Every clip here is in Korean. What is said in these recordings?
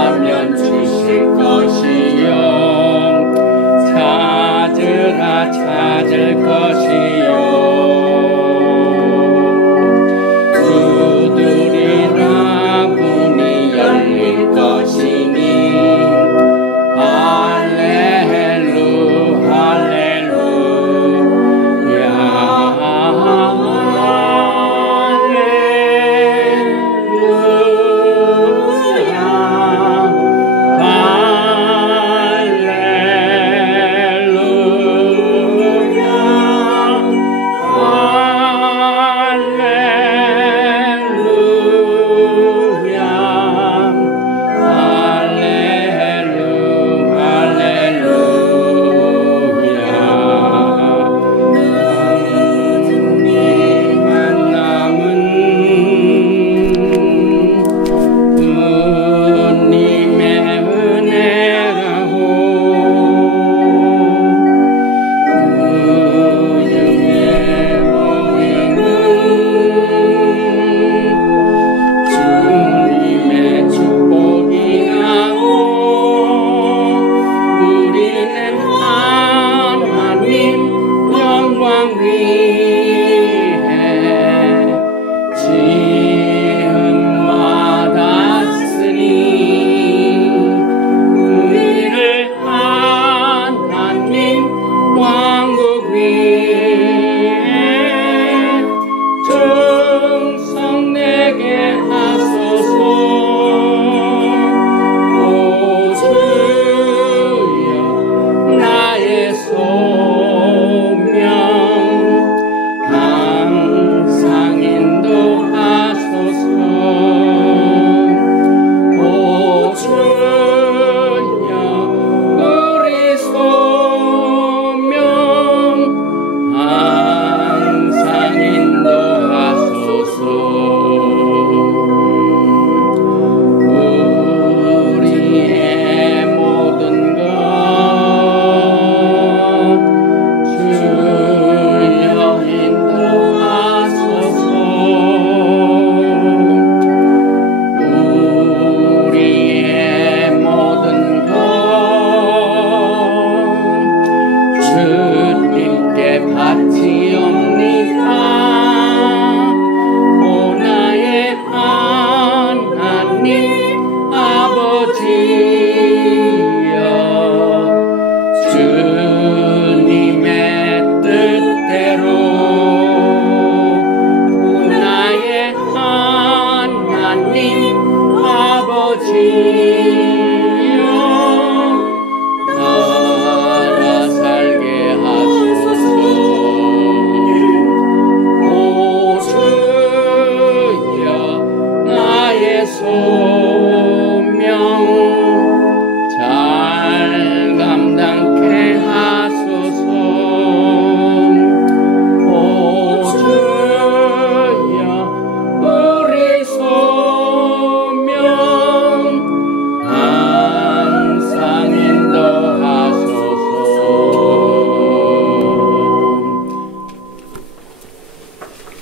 구하면 주실 것이요 찾으라 찾을 것이요 두드리라 문이 열릴 것이니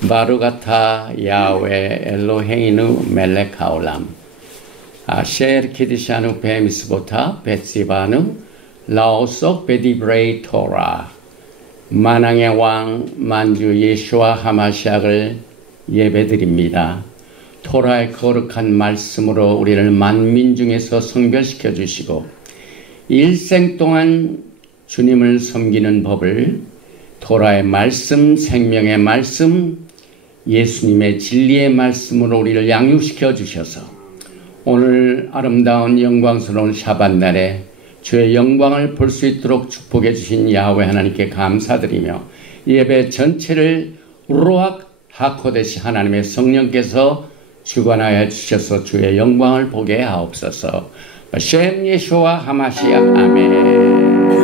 바루가타 야훼 엘로헤이누 멜렉 하올람 아셰르 키디샤누 베미스보타 베시바누 라오속 베디브레이 토라 만왕의 왕 만주 예수와 하마시아를 예배드립니다. 토라의 거룩한 말씀으로 우리를 만민 중에서 성별시켜 주시고 일생 동안 주님을 섬기는 법을 토라의 말씀, 생명의 말씀, 예수님의 진리의 말씀으로 우리를 양육시켜 주셔서 오늘 아름다운 영광스러운 샤밧날에 주의 영광을 볼 수 있도록 축복해 주신 야훼 하나님께 감사드리며 예배 전체를 루악 하코데시 하나님의 성령께서 주관하여 주셔서 주의 영광을 보게 하옵소서. 셴 예수와 하마시아 아멘.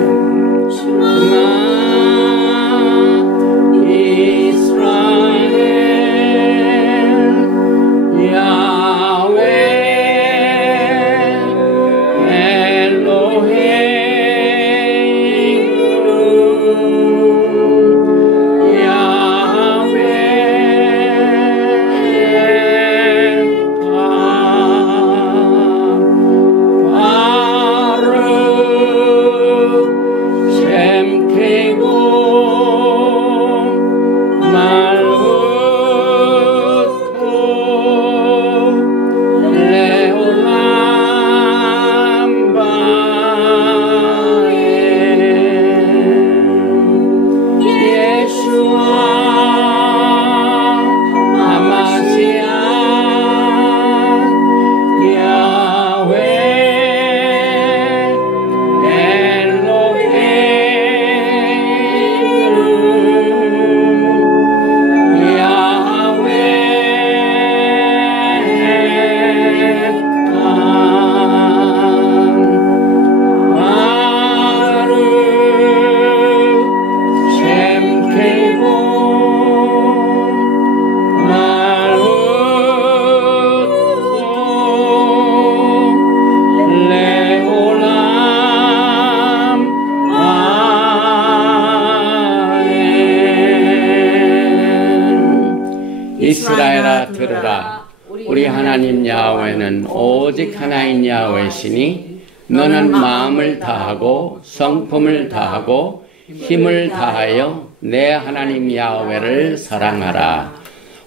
이스라엘아 들으라. 우리 하나님 야훼는 오직 하나인 야훼시니 너는 마음을 다하고 성품을 다하고 힘을 다하여 내 하나님 야훼를 사랑하라.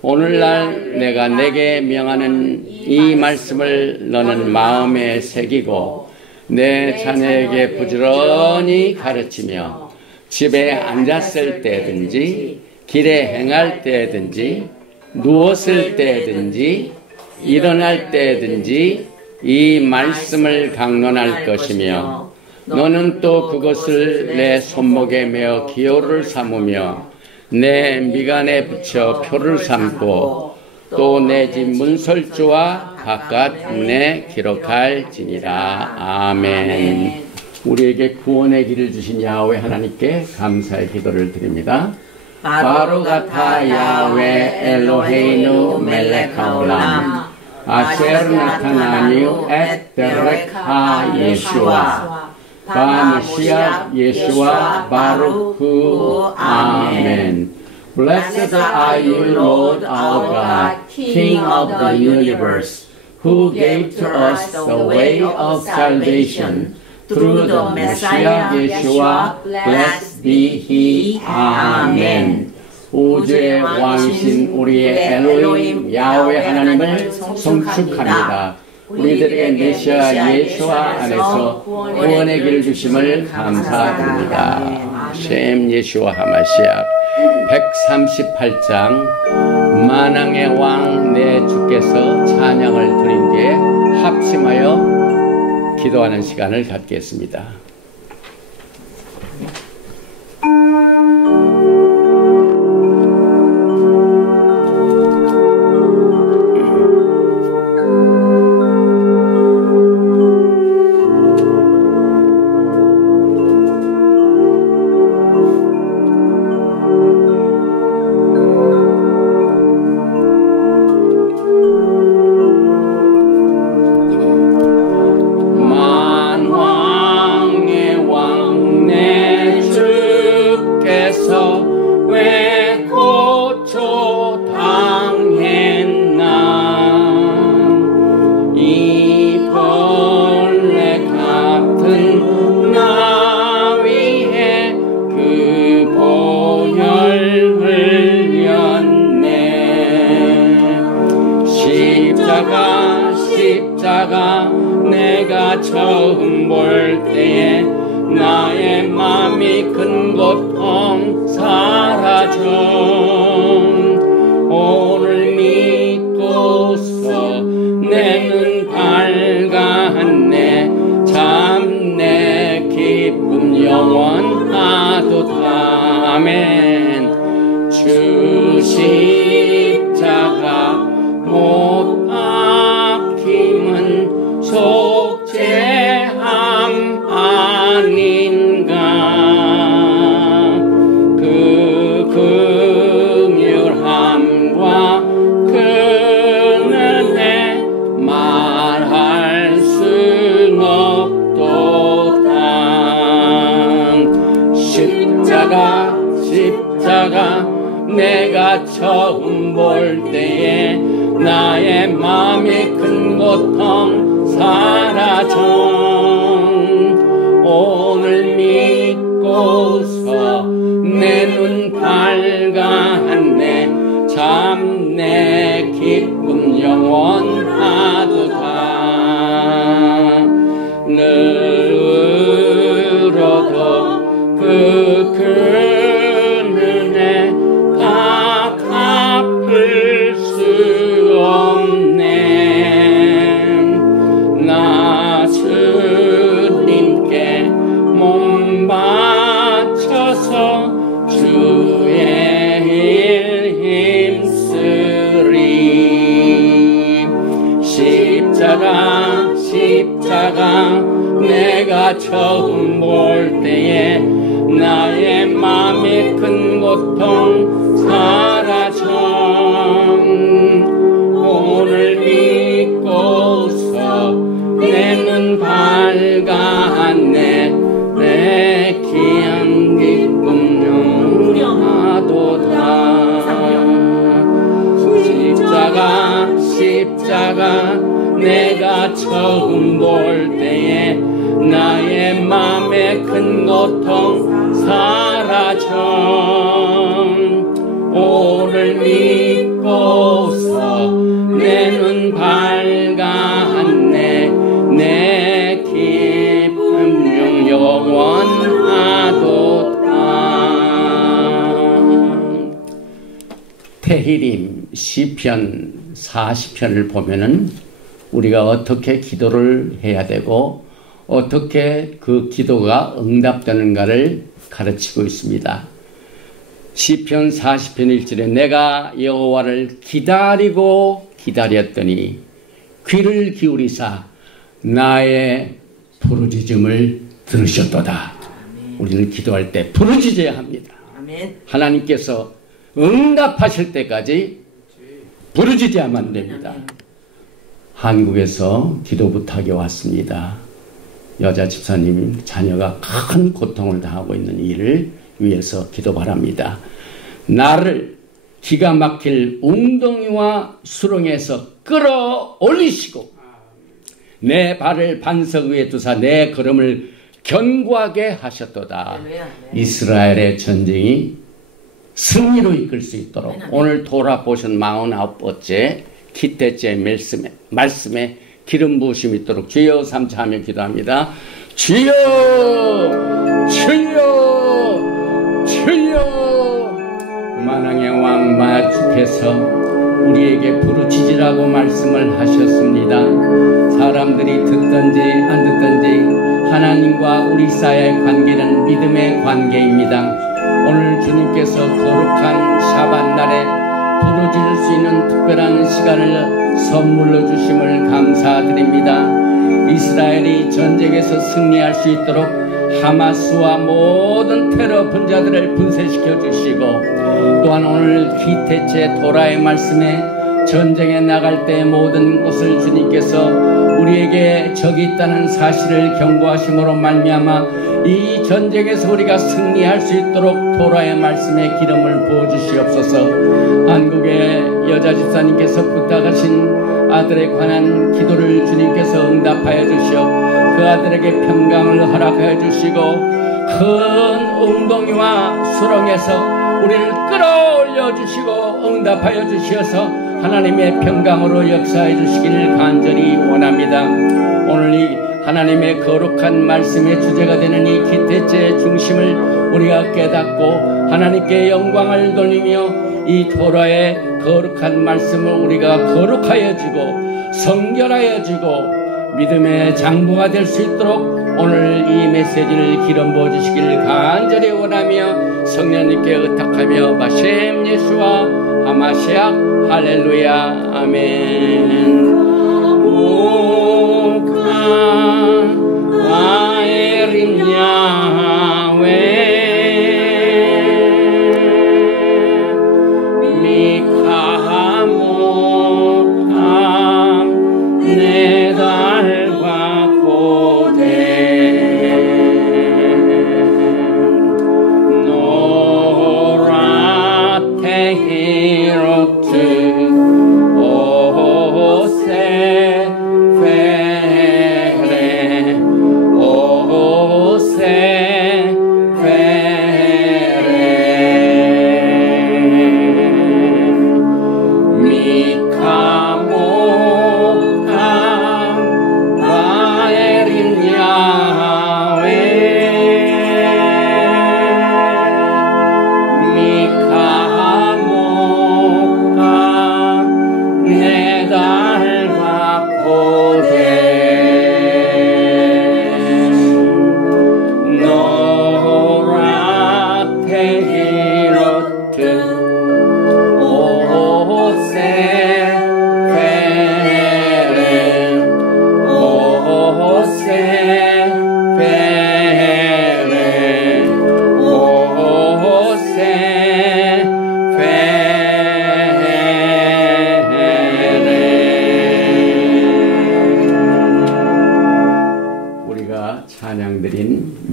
오늘날 내가 내게 명하는 이 말씀을 너는 마음에 새기고 내 자녀에게 부지런히 가르치며 집에 앉았을 때든지 길에 행할 때든지 누웠을 때든지 일어날 때든지 이 말씀을 강론할 것이며 너는 또 그것을 내 손목에 메어 기호를 삼으며 내 미간에 붙여 표를 삼고 또 내 집 문설주와 바깥 문에 기록할지니라. 아멘. 우리에게 구원의 길을 주신 야훼 하나님께 감사의 기도를 드립니다. 바루가타 야훼 엘로헤이누 멜렉 하올람 아셰르 나타나니우 엣 데렉 하 예슈아 바메시아 예슈아 바루크 아멘. Blessed are you, Lord our God, King of the universe, who gave to us the way of salvation through the Messiah Yeshua. Blessed be He. Amen. 우주의 왕이신 우리의 엘로힘 야훼 하나님을 송축합니다. 우리들에게 메시아 예수와 안에서 구원의 길을 주심을 감사드립니다. 셈 예수와 하마시아 138장 만왕의 왕 내 주께서 찬양을 드린 뒤에 합심하여 기도하는 시간을 갖겠습니다. 십자가 내가 처음 볼 때에 나의 맘이 큰 고통 사라져 오늘 믿고서 내 눈 밝았네 참 내 기쁨 영원하도다 아멘. 주 십자가 못 박힘은 속죄함 아닌가 그 긍휼함과 그 은혜 말할 순 없도다. 십자가 내가 처음 볼 때에 나의 마음이 큰 고통 사라져 오늘 믿고서 내 눈 밝았네 참 내 기쁨 영원하도다. 늘어도 그 은혜 다 갚을 수 없네. 나 주님께 몸 바쳐서 주의 일 힘쓰리. 십자가 내가 처음 볼 때에 나의 맘이 큰 고통 사라져 오늘 믿고서 내 눈 밝았네 내 귀한 기쁨 영원하도다. 십자가 내가 처음 볼 때에 나의 맘에 큰 고통 사라져. 오늘 믿고서 내 눈 밝았네. 내 기쁨 영원하도다. 테힐임 시편 40편을 보면은 우리가 어떻게 기도를 해야 되고 어떻게 그 기도가 응답되는가를 가르치고 있습니다. 시편 40편 1절에 내가 여호와를 기다리고 기다렸더니 귀를 기울이사 나의 부르짖음을 들으셨도다. 우리는 기도할 때 부르짖어야 합니다. 하나님께서 응답하실 때까지 부르짖어야만 됩니다. 한국에서 기도 부탁이 왔습니다. 여자 집사님 자녀가 큰 고통을 당하고 있는 일을 위해서 기도 바랍니다. 나를 기가 막힐 웅덩이와 수렁에서 끌어올리시고 내 발을 반석 위에 두사 내 걸음을 견고하게 하셨도다. 이스라엘의 전쟁이 승리로 이끌 수 있도록 오늘 돌아보신 49번째 기태째 말씀에 기름 부으심 있도록 주여 삼차하며 기도합니다. 주여 주여 주여. 만왕의 왕 주께서 우리에게 부르짖으라고 말씀을 하셨습니다. 사람들이 듣든지 안 듣든지 하나님과 우리 사이의 관계는 믿음의 관계입니다. 오늘 주님께서 거룩한 샤밧날에 부르짖을 수 있는 특별한 시간을 선물로 주심을 감사드립니다. 이스라엘이 전쟁에서 승리할 수 있도록 하마스와 모든 테러 분자들을 분쇄시켜 주시고, 또한 오늘 기태째 도라의 말씀에 전쟁에 나갈 때 모든 것을 주님께서 우리에게 적이 있다는 사실을 경고하심으로 말미암아 이 전쟁에서 우리가 승리할 수 있도록 도라의 말씀에 기름을 부어주시옵소서. 한국의 여자 집사님께서 부탁하신 아들에 관한 기도를 주님께서 응답하여 주시어 그 아들에게 평강을 허락하여 주시고 큰 웅덩이와 수렁에서 우리를 끌어올려 주시고 응답하여 주시어서 하나님의 평강으로 역사해 주시기를 간절히 원합니다. 오늘 이 하나님의 거룩한 말씀의 주제가 되는 이 기태째 중심을 우리가 깨닫고 하나님께 영광을 돌리며 이 토라의 거룩한 말씀을 우리가 거룩하여지고 성결하여지고 믿음의 장부가 될 수 있도록 오늘 이 메시지를 기름 부어주시기를 간절히 원하며 성령님께 의탁하며 바셈 예수와 하마시ach 할렐루야 아멘. 와에린 야훼 미카모탐 네달과 고대 노라테히로트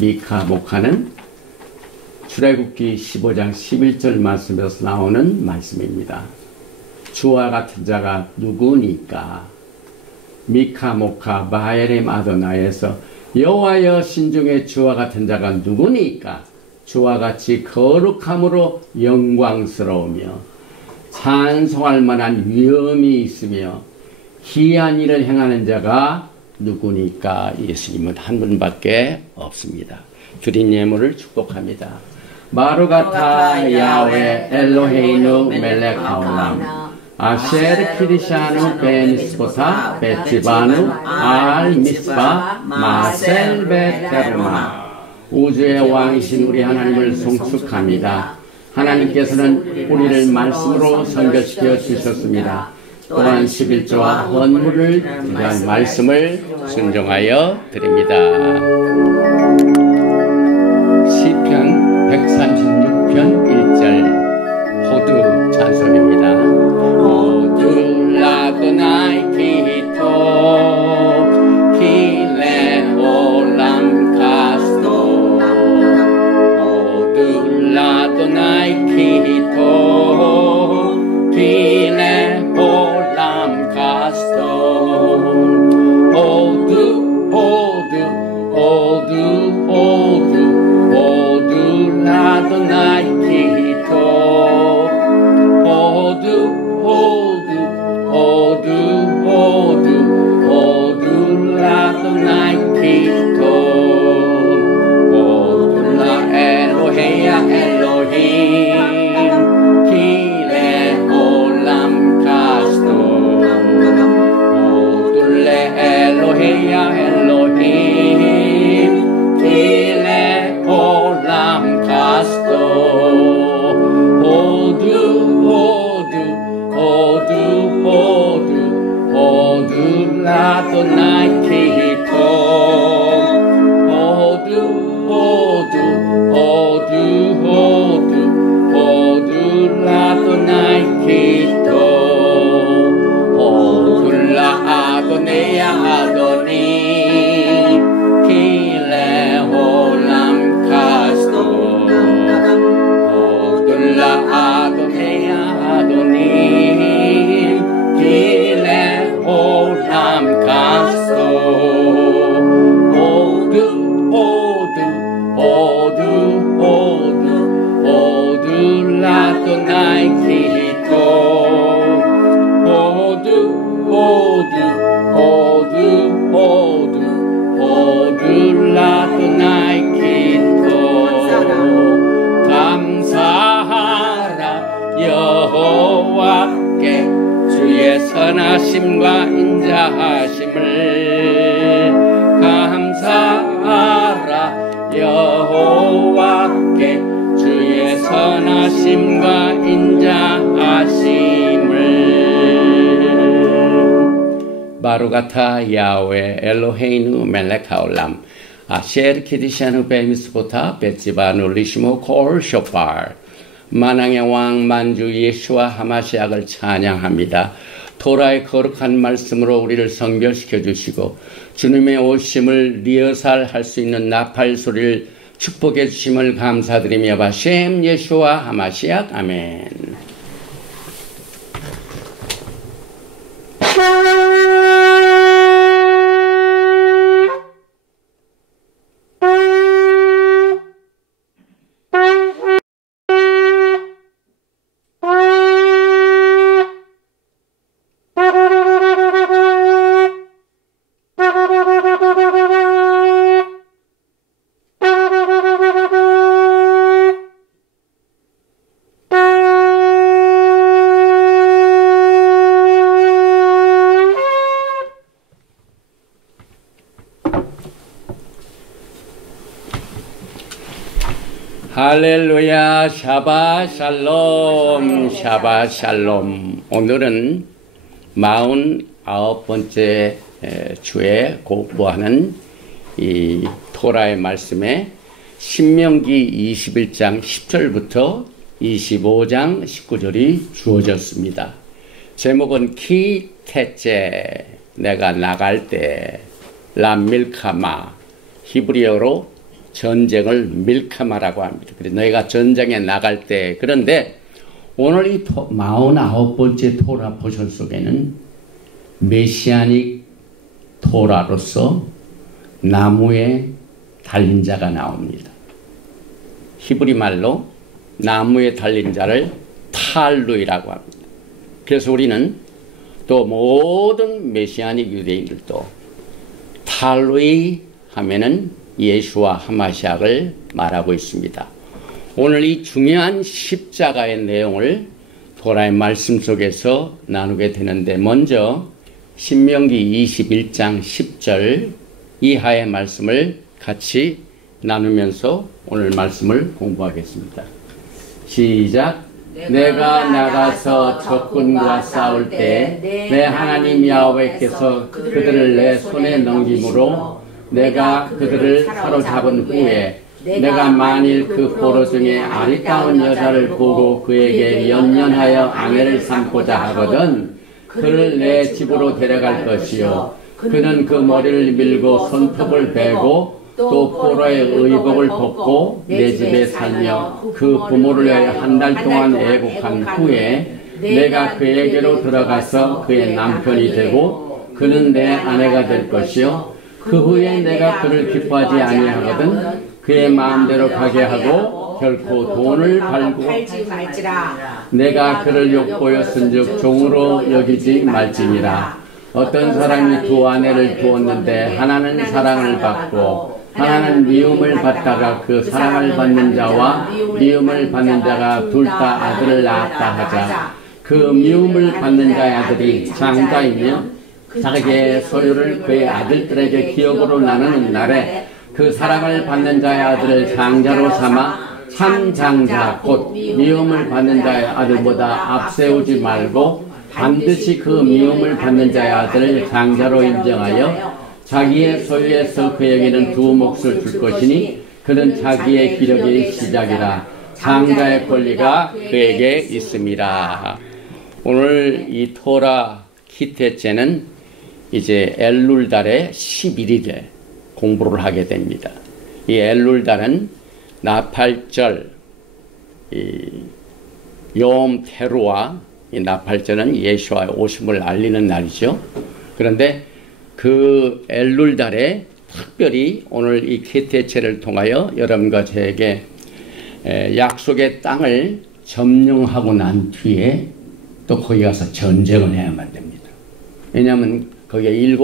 미카목하는 출애굽기 15장 11절 말씀에서 나오는 말씀입니다. 주와 같은 자가 누구니까? 미카 모카 바에렘 아도나에서 여호와여 신중에 주와 같은 자가 누구니까? 주와 같이 거룩함으로 영광스러우며 찬송할 만한 위엄이 있으며 희한 일을 행하는 자가 누구니까? 예수님은 한 분밖에 없습니다. 드린 예물을 축복합니다. 마루가타 야훼 엘로헤이누 멜렉 하올람 아셰르 키리샤누 베니스보타 베티바누 알 미스바 마셀 베테르마. 우주의 왕이신 우리 하나님을 송축합니다. 하나님께서는 우리를 말씀으로 선교시켜 주셨습니다. 또한 11조와 헌물을 위한 말씀을 순종하여 드립니다. 시편 136편 1절 호두 찬송입니다. 호두 라도나이 키토 킬레 올람 카스토 호두 라도나이 키토 킬레 올람 카스토 호두 호두 호두 호두 호두 라도나이 키토 호두 호두 호두 호두 호두 라도나이 키토 호두 라 엘로헤야 엘로힘 킬레 올람 카스토 호두 레 엘로헤야 엘로힘 킬레 올람 카스토 호두 호두 호두 호두 라도나이 키토 호두 호두 호두 호두 호두 라도나이 키토 호두 라 아도네야 아도니 킬레 올람 카스토 호두 라 아도네야 아도니 킬레 올람 카스토 호두 호두 호두 호두 호두 라도나이 키토 호두 호두 호두 호두 호두 라도나이 키토 감사하라 여호와께 주의 선하심과 인자하심을 감사하라 여호와께 주의 선하심과 인자하심을. 마루가타 야훼 엘로헤이누 멜렉 하올람 아셰르 키디샤누 베미스보타 베티바누 리시모 콜 쇼팔. 만왕의 왕 만주 예수와 하마시약을 찬양합니다. 토라의 거룩한 말씀으로 우리를 성결시켜 주시고 주님의 오심을 리허설할 수 있는 나팔 소리를 축복해 주심을 감사드리며 바셈 예수와 하마시약 아멘. 할렐루야. 샤ባት 샬롬. 샤ባት 샬롬. 오늘은 49번째 주에 공부하는 이 토라의 말씀에 신명기 21장 10절부터 25장 19절이 주어졌습니다. 제목은 키 테째, 내가 나갈 때, 람밀카마, 히브리어로 전쟁을 밀카마라고 합니다. 그래서 너희가 전쟁에 나갈 때, 그런데 오늘 이 49번째 토라 포션 속에는 메시아닉 토라로서 나무에 달린 자가 나옵니다. 히브리 말로 나무에 달린 자를 탈루이라고 합니다. 그래서 우리는 또 모든 메시아닉 유대인들도 탈루이 하면은 예수와 하마시아를 말하고 있습니다. 오늘 이 중요한 십자가의 내용을 토라의 말씀 속에서 나누게 되는데, 먼저 신명기 21장 10절 이하의 말씀을 같이 나누면서 오늘 말씀을 공부하겠습니다. 시작. 내가 나가서 적군과 싸울 때 내 하나님 야훼께서 그들을 내 손에 넘김으로 내가 그들을 사로잡은 후에 내가 만일 그 포로 중에 아리따운 여자를 보고 그에게 연연하여 아내를 삼고자 하거든 그를 내 집으로 데려갈 것이요 그는 그 머리를 밀고 손톱을 베고 또 포로의 의복을 벗고 내 집에 살며 그 부모를 위하여 한 달 동안 애국한 후에 내가 그에게로 들어가서 그의 남편이 되고 그는 내 아내가 될 것이요 그 후에 내가 그를 기뻐하지 아니하거든 그의 마음대로 가게 하고 결코 돈을 팔지 말지라. 내가 그를 욕보였은즉 종으로 여기지 말지니라. 어떤 사람이 두 아내를 두었는데 하나는 사랑을 받고 하나는 미움을 받다가 그 사랑을 받는 자와 미움을 받는 자가 둘 다 아들을 낳았다 하자. 그 미움을 받는 자의 아들이 장자이며 자기의 소유를 그의 아들들에게 기업으로 나누는 날에 그 사랑을 받는 자의 아들을 장자로 삼아 참 장자 곧 미움을 받는 자의 아들보다 앞세우지 말고 반드시 그 미움을 받는 자의 아들을 장자로 인정하여 자기의 소유에서 그에게는 두 몫을 줄 것이니 그는 자기의 기력의 시작이라. 장자의 권리가 그에게 있습니다. 오늘 이 토라 키테체는 이제 엘룰달의 11일에 공부를 하게 됩니다. 이 엘룰달은 나팔절, 욤 테루아, 이 나팔절은 예수와의 오심을 알리는 날이죠. 그런데 그 엘룰달에 특별히 오늘 이 키테체를 통하여 여러분과 저에게 약속의 땅을 점령하고 난 뒤에 또 거기 가서 전쟁을 해야만 됩니다. 왜냐하면 거기에 7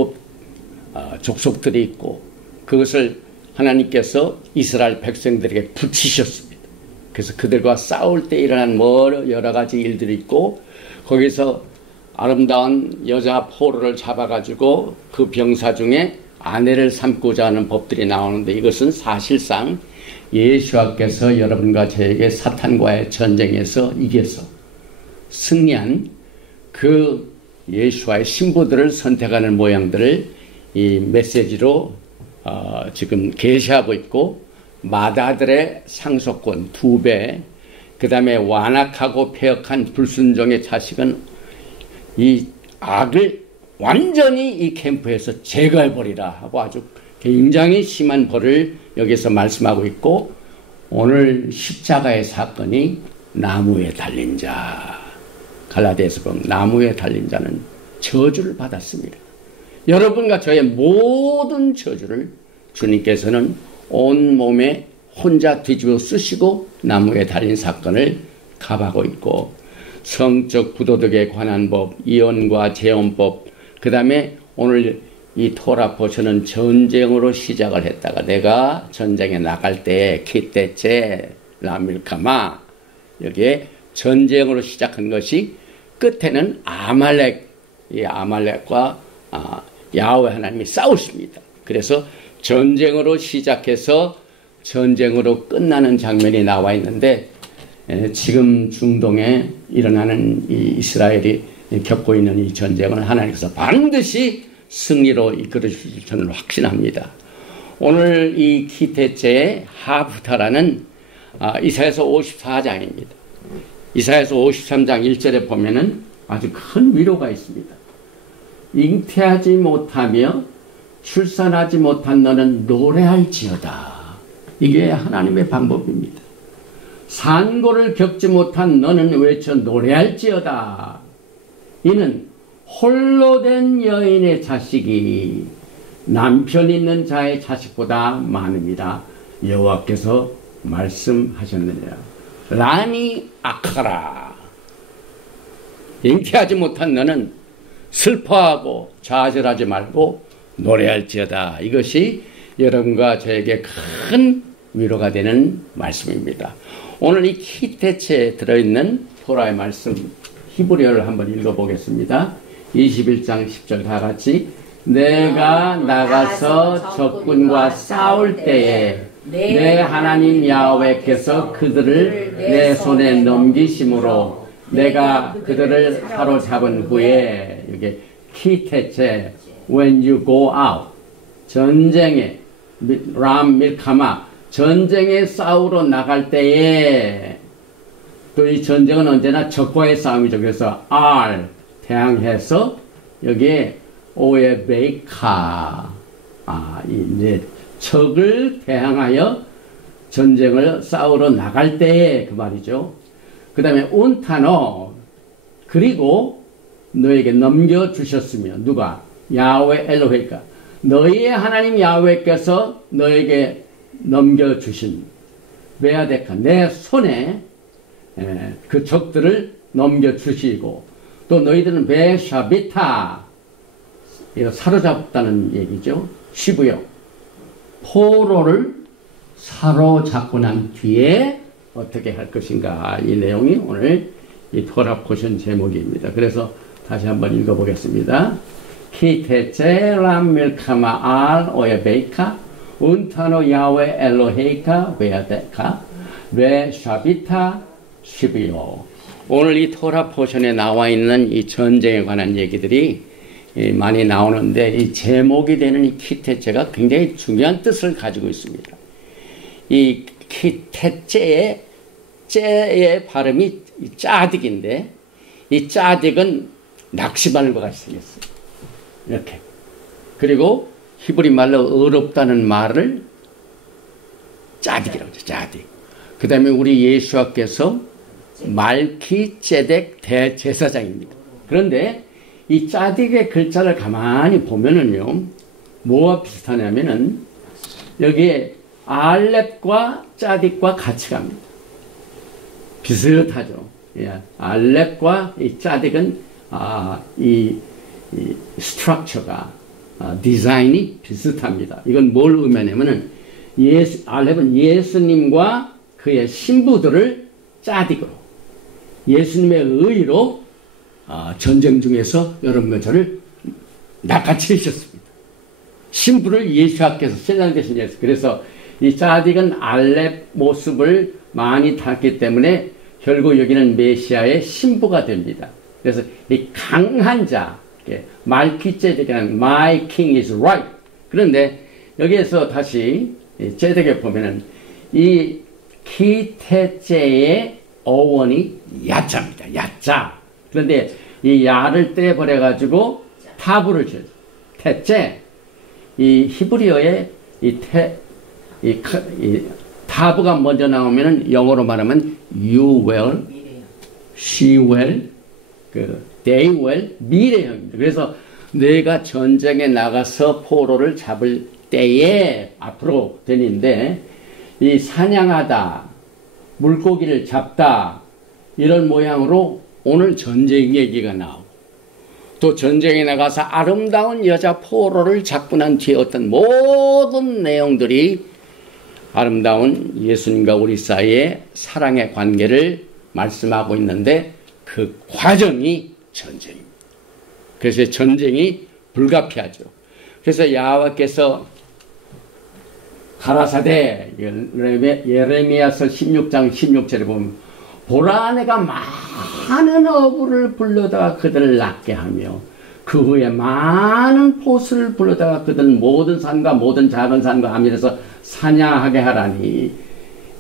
족속들이 있고 그것을 하나님께서 이스라엘 백성들에게 붙이셨습니다. 그래서 그들과 싸울 때 일어난 여러 가지 일들이 있고 거기서 아름다운 여자 포로를 잡아가지고 그 병사 중에 아내를 삼고자 하는 법들이 나오는데 이것은 사실상 예수와께서 여러분과 저에게 사탄과의 전쟁에서 이겨서 승리한 그 예수와의 신부들을 선택하는 모양들을 이 메시지로 지금 계시하고 있고, 마다들의 상속권 2배, 그 다음에 완악하고 폐역한 불순종의 자식은 이 악을 완전히 이 캠프에서 제거해버리라 하고 아주 굉장히 심한 벌을 여기서 말씀하고 있고, 오늘 십자가의 사건이 나무에 달린 자, 갈라디아서 보면 나무에 달린 자는 저주를 받았습니다. 여러분과 저의 모든 저주를 주님께서는 온 몸에 혼자 뒤집어 쓰시고 나무에 달린 사건을 갑하고 있고, 성적 부도덕에 관한 법, 이혼과 재혼법, 그 다음에 오늘 이 토라 포션은 전쟁으로 시작을 했다가 내가 전쟁에 나갈 때 키테체 라밀카마, 여기에 전쟁으로 시작한 것이 끝에는 아말렉, 이 아말렉과 야훼 하나님이 싸우십니다. 그래서 전쟁으로 시작해서 전쟁으로 끝나는 장면이 나와 있는데, 지금 중동에 일어나는 이 이스라엘이 겪고 있는 이 전쟁을 하나님께서 반드시 승리로 이끌어 주실 저는 확신합니다. 오늘 이 키테체의 하프타라는 이사야서 54장입니다. 이사야서 53장 1절에 보면은 아주 큰 위로가 있습니다. 잉태하지 못하며 출산하지 못한 너는 노래할지어다. 이게 하나님의 방법입니다. 산고를 겪지 못한 너는 외쳐 노래할지어다. 이는 홀로 된 여인의 자식이 남편 있는 자의 자식보다 많음이라 여호와께서 말씀하셨느니라. 라니 아카라. 잉태하지 못한 너는 슬퍼하고 좌절하지 말고 노래할지어다. 이것이 여러분과 저에게 큰 위로가 되는 말씀입니다. 오늘 이 키테체에 들어있는 토라의 말씀 히브리어를 한번 읽어보겠습니다. 21장 10절 다 같이. 내가 나가서 적군과 싸울 때에 내 하나님 야훼께서 그들을 내 손에 넘기심으로 내가 그들을 사로잡은 후에, 이게 키테체, when you go out, 전쟁에 람 밀카마, 전쟁에 싸우러 나갈 때에, 또 이 전쟁은 언제나 적과의 싸움이죠. 그래서 R 대항해서 여기에 오에 베이카, 이제 적을 대항하여 전쟁을 싸우러 나갈 때에 그 말이죠. 그 다음에 운타노, 그리고 너에게 넘겨주셨으며, 누가? 야훼 엘로헤가, 너희의 하나님 야훼께서 너에게 넘겨주신 베아데카, 내 손에 그 적들을 넘겨주시고, 또 너희들은 베샤비타, 이거 사로잡았다는 얘기죠. 쉬고요. 포로를 사로잡고 난 뒤에 어떻게 할 것인가, 이 내용이 오늘 이 토라 포션 제목입니다. 그래서 다시 한번 읽어보겠습니다. 키테체 람 밀카마 알 오에베이카 운타노 야훼 엘로헤이카 베아데카 베샤비타 시비오. 오늘 이 토라 포션에 나와 있는 이 전쟁에 관한 얘기들이 많이 나오는데, 이 제목이 되는 이 키테체가 굉장히 중요한 뜻을 가지고 있습니다. 이 키테체의 째의 발음이 짜딕인데, 이 짜딕은 낚시바늘과 같이 생겼어요. 이렇게. 그리고 히브리 말로 어렵다는 말을 짜딕이라고 하죠. 짜딕. 그 다음에 우리 예수와께서 말키ጼ덱 대제사장입니다. 그런데 이 짜딕의 글자를 가만히 보면은요, 뭐와 비슷하냐면은 여기에 알렙과 짜딕과 같이 갑니다. 비슷하죠. 예, 알렙과 이 짜딕은 이 스트럭처가 디자인이 비슷합니다. 이건 뭘 의미하냐면은 알렙은 예수님과 그의 신부들을 짜딕으로, 예수님의 의로 전쟁 중에서 여러분과 저를 낚아채셨습니다. 신부를 예수께서, 세상 대신 예수. 그래서 이 짜딕은 알렙 모습을 많이 탔기 때문에 결국 여기는 메시아의 신부가 됩니다. 그래서 이 강한 자, 말키ጼ덱이라는 My King is right. 그런데 여기에서 다시 제덱에 보면은 이 키테체의 어원이 야자입니다. 야자. 그런데 이 야를 떼버려가지고 타부를 지어요. 테체. 이 히브리어에 이 타부가 먼저 나오면은 영어로 말하면 you will, she will, they will, 미래형입니다. 그래서 내가 전쟁에 나가서 포로를 잡을 때에 앞으로 되는데, 이 사냥하다, 물고기를 잡다, 이런 모양으로 오늘 전쟁 얘기가 나오고, 또 전쟁에 나가서 아름다운 여자 포로를 잡고 난 뒤에 어떤 모든 내용들이 아름다운 예수님과 우리 사이의 사랑의 관계를 말씀하고 있는데, 그 과정이 전쟁입니다. 그래서 전쟁이 불가피하죠. 그래서 야훼께서 가라사대, 예레미야서 16장 16절에 보면, 보라 내가 많은 어부를 불러다가 그들을 낫게 하며 그 후에 많은 포수를 불러다가 그들 모든 산과 모든 작은 산과 하늘에서 사냥하게 하라니.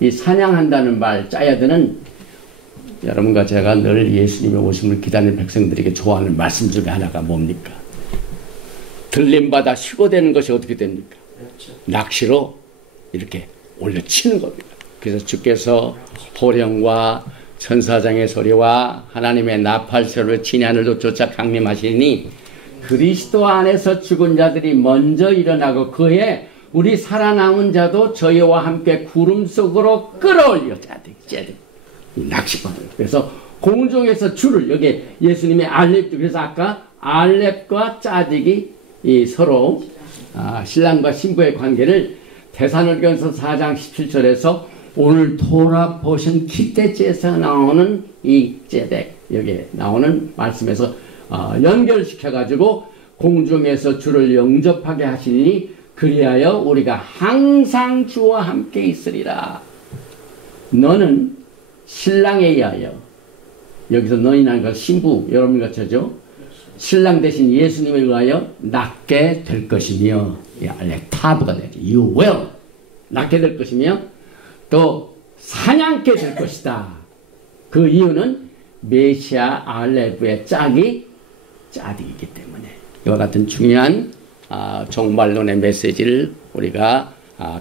이 사냥한다는 말, 짜야드는 여러분과 제가 늘 예수님의 오심을 기다리는 백성들에게 좋아하는 말씀 중에 하나가 뭡니까? 들림받아 쉬고 되는 것이 어떻게 됩니까? 낚시로 이렇게 올려치는 겁니다. 그래서 주께서 호령과 천사장의 소리와 하나님의 나팔 소리로 진의 하늘도 쫓아 강림하시니 그리스도 안에서 죽은 자들이 먼저 일어나고 그에 우리 살아남은 자도 저희와 함께 구름 속으로 끌어올려 짜득 낚시꾼. 그래서 공중에서 줄을 여기 예수님의 알렙, 그래서 아까 알렙과 짜득이 이 서로 신랑과 신부의 관계를 데살로니가서 4장 17절에서 오늘 돌아보신 기대죄에서 나오는 이 제덱, 여기 나오는 말씀에서 연결시켜가지고 공중에서 주를 영접하게 하시니 그리하여 우리가 항상 주와 함께 있으리라. 너는 신랑에 의하여, 여기서 너희라는 건 신부, 여러분 같죠? 신랑 대신 예수님에 의하여 낫게 될 것이며, 타브가 되죠. You will 낫게 될 것이며 또 사냥케 될 것이다. 그 이유는 메시아 알레브의 짝이 짜득이기 때문에. 이와 같은 중요한 종말론의 메시지를 우리가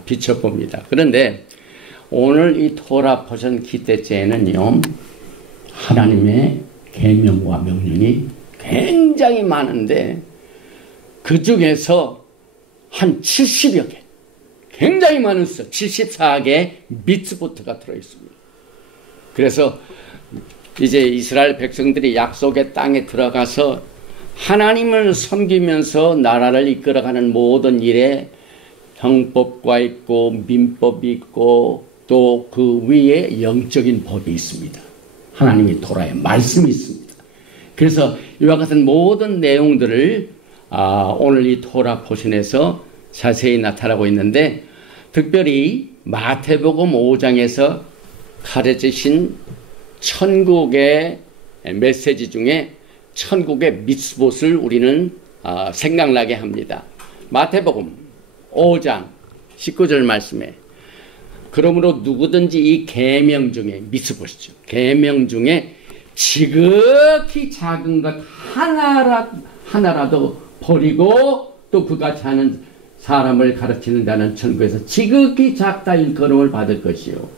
비춰봅니다. 그런데 오늘 이 토라 포션 기대죄에는요, 하나님의 계명과 명령이 굉장히 많은데 그 중에서 한 70여 개, 굉장히 많은 수, 74개의 미츠보트가 들어있습니다. 그래서 이제 이스라엘 백성들이 약속의 땅에 들어가서 하나님을 섬기면서 나라를 이끌어가는 모든 일에 형법과 있고 민법이 있고 또 그 위에 영적인 법이 있습니다. 하나님이 토라의 말씀이 있습니다. 그래서 이와 같은 모든 내용들을 오늘 이 토라 포션에서 자세히 나타나고 있는데, 특별히 마태복음 5장에서 가르치신 천국의 메시지 중에 천국의 미츠봇을 우리는 생각나게 합니다. 마태복음 5장 19절 말씀에 그러므로 누구든지 이 계명 중에 미츠봇이죠. 계명 중에 지극히 작은 것 하나라도 버리고 또 그같이 하는 사람을 가르치는 자는 천국에서 지극히 작다 일컬음을 받을 것이요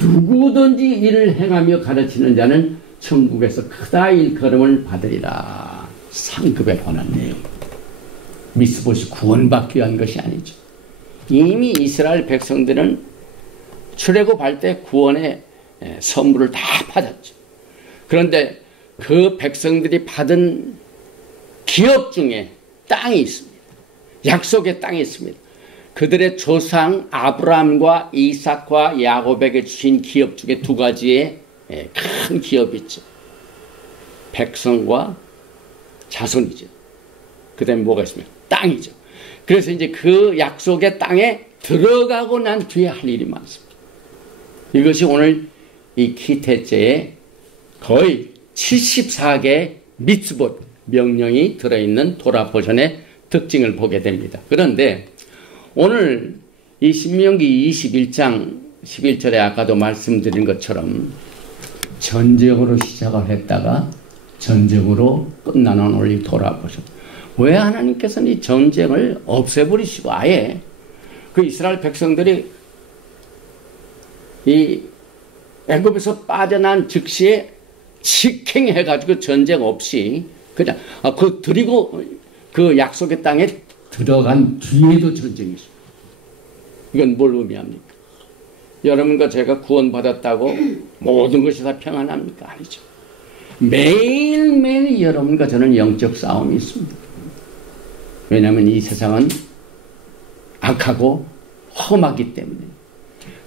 누구든지 이를 행하며 가르치는 자는 천국에서 크다 일컬음을 받으리라. 상급에 관한 내용. 미스봇이 구원받기 위한 것이 아니죠. 이미 이스라엘 백성들은 출애굽할 때 구원의 선물을 다 받았죠. 그런데 그 백성들이 받은 기업 중에 땅이 있습니다. 약속의 땅이 있습니다. 그들의 조상 아브라함과 이삭과 야곱에게 주신 기업 중에 두 가지의 큰 기업이 있죠. 백성과 자손이죠. 그 다음에 뭐가 있습니까? 땅이죠. 그래서 이제 그 약속의 땅에 들어가고 난 뒤에 할 일이 많습니다. 이것이 오늘 이 기태죄의 거의 74개의 미츠봇 명령이 들어있는 토라 포션의 특징을 보게 됩니다. 그런데 오늘 이 신명기 21장 11절에 아까도 말씀드린 것처럼 전쟁으로 시작을 했다가 전쟁으로 끝나는 오늘 이 토라 포션. 왜 하나님께서는 이 전쟁을 없애버리시고 아예 그 이스라엘 백성들이 이 애굽에서 빠져난 즉시에 직행해가지고 전쟁 없이 그냥 드리고 그 약속의 땅에 들어간 뒤에도 전쟁이 있습니다. 이건 뭘 의미합니까? 여러분과 제가 구원받았다고 모든 것이 다 평안합니까? 아니죠. 매일매일 여러분과 저는 영적 싸움이 있습니다. 왜냐하면 이 세상은 악하고 험하기 때문에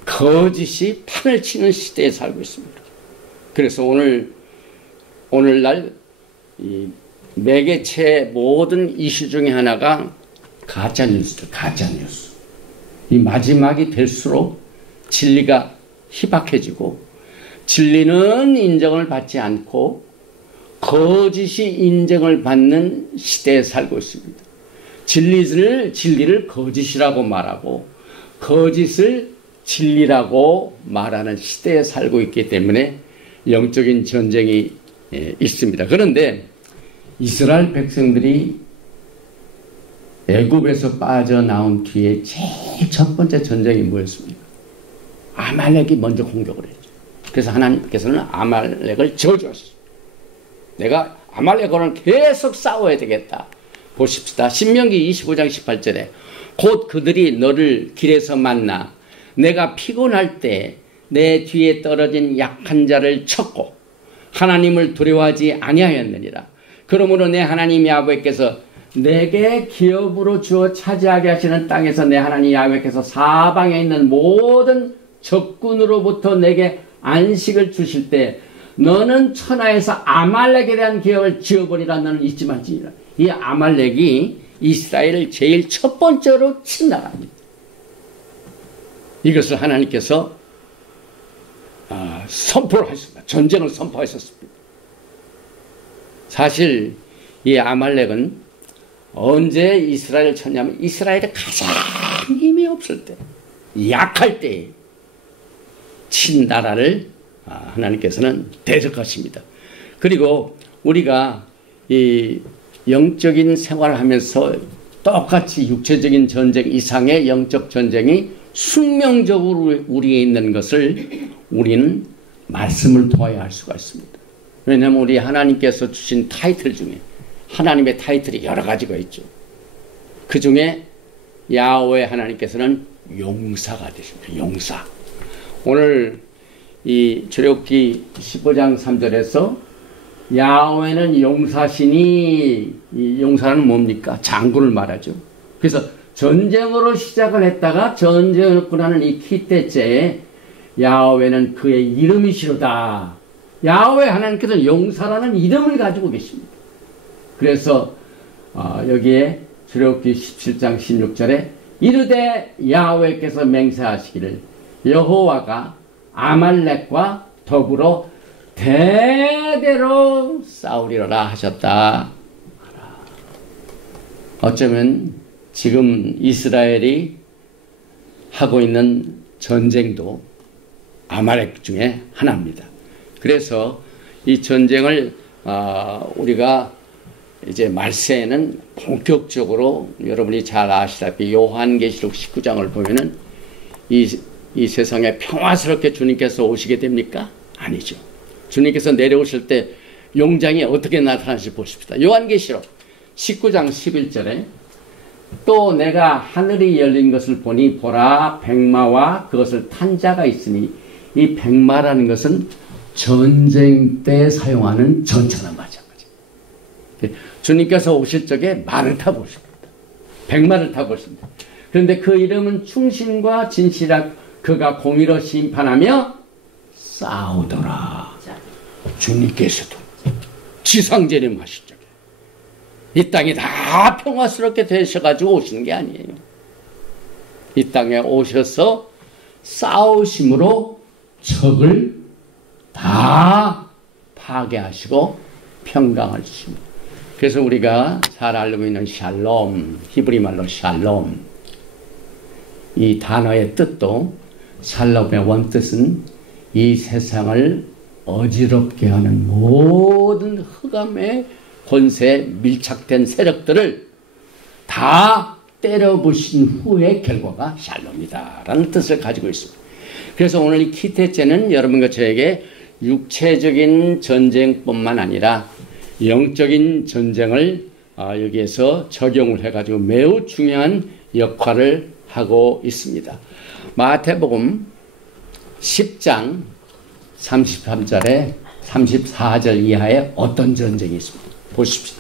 거짓이 판을 치는 시대에 살고 있습니다. 그래서 오늘날 이 매개체 모든 이슈 중에 하나가 가짜뉴스죠. 가짜뉴스. 이 마지막이 될수록 진리가 희박해지고 진리는 인정을 받지 않고 거짓이 인정을 받는 시대에 살고 있습니다. 진리를 거짓이라고 말하고 거짓을 진리라고 말하는 시대에 살고 있기 때문에 영적인 전쟁이 있습니다. 그런데 이스라엘 백성들이 애굽에서 빠져나온 뒤에 제일 첫 번째 전쟁이 뭐였습니까? 아말렉이 먼저 공격을 했죠. 그래서 하나님께서는 아말렉을 저주하셨어요. 내가 아말렉과는 계속 싸워야 되겠다. 보십시다. 신명기 25장 18절에 곧 그들이 너를 길에서 만나 내가 피곤할 때 내 뒤에 떨어진 약한 자를 쳤고 하나님을 두려워하지 아니하였느니라. 그러므로 내 하나님 야훼께서 내게 기업으로 주어 차지하게 하시는 땅에서 내 하나님 야훼께서 사방에 있는 모든 적군으로부터 내게 안식을 주실 때 너는 천하에서 아말렉에 대한 기업을 지어버리라. 너는 잊지 말지니라. 이 아말렉이 이스라엘을 제일 첫 번째로 친 나라입니다. 이것을 하나님께서 선포를 하셨습니다. 전쟁을 선포하셨습니다. 사실 이 아말렉은 언제 이스라엘을 쳤냐면 이스라엘이 가장 힘이 없을 때, 약할 때 친 나라를 하나님께서는 대적하십니다. 그리고 우리가 이 영적인 생활을 하면서 똑같이 육체적인 전쟁 이상의 영적 전쟁이 숙명적으로 우리에 있는 것을 우리는 말씀을 통하여 알 수가 있습니다. 왜냐하면 우리 하나님께서 주신 타이틀 중에 하나님의 타이틀이 여러 가지가 있죠. 그 중에 야훼 하나님께서는 용사가 되십니다. 용사. 오늘 이 출애굽기 15장 3절에서 야훼는 용사시니, 이 용사는 뭡니까? 장군을 말하죠. 그래서 전쟁으로 시작을 했다가 전쟁을 끝나는 이 키때째에 야훼는 그의 이름이시로다. 야훼 하나님께서는 용사라는 이름을 가지고 계십니다. 그래서 여기에 출애굽기 17장 16절에 이르되 야훼께서 맹세하시기를 여호와가 아말렉과 더불어 대대로 싸우리라 하셨다. 어쩌면 지금 이스라엘이 하고 있는 전쟁도 아말렉 중에 하나입니다. 그래서 이 전쟁을 우리가 이제 말세에는 본격적으로 여러분이 잘 아시다시피 요한계시록 19장을 보면은 이 세상에 평화스럽게 주님께서 오시게 됩니까? 아니죠. 주님께서 내려오실 때 용장이 어떻게 나타나는지 보십시다. 요한계시록 19장 11절에 또 내가 하늘이 열린 것을 보니 보라 백마와 그것을 탄 자가 있으니 이 백마라는 것은 전쟁 때 사용하는 전차나 마찬가지. 주님께서 오실 적에 말을 타고 오십니다. 백마를 타고 오십니다. 그런데 그 이름은 충신과 진실한 그가 공의로 심판하며 싸우더라. 주님께서도 지상재림하실 적에 이 땅이 다 평화스럽게 되셔가지고 오시는 게 아니에요. 이 땅에 오셔서 싸우심으로 적을 다 파괴하시고 평강을 주십니다. 그래서 우리가 잘 알고 있는 샬롬, 히브리 말로 샬롬, 이 단어의 뜻도 샬롬의 원뜻은 이 세상을 어지럽게 하는 모든 흑암의 권세에 밀착된 세력들을 다 때려부신 후의 결과가 샬롬이다 라는 뜻을 가지고 있습니다. 그래서 오늘 이 키테체는 여러분과 저에게 육체적인 전쟁뿐만 아니라 영적인 전쟁을 여기에서 적용을 해가지고 매우 중요한 역할을 하고 있습니다. 마태복음 10장 33절에 34절 이하에 어떤 전쟁이 있습니다. 보십시오.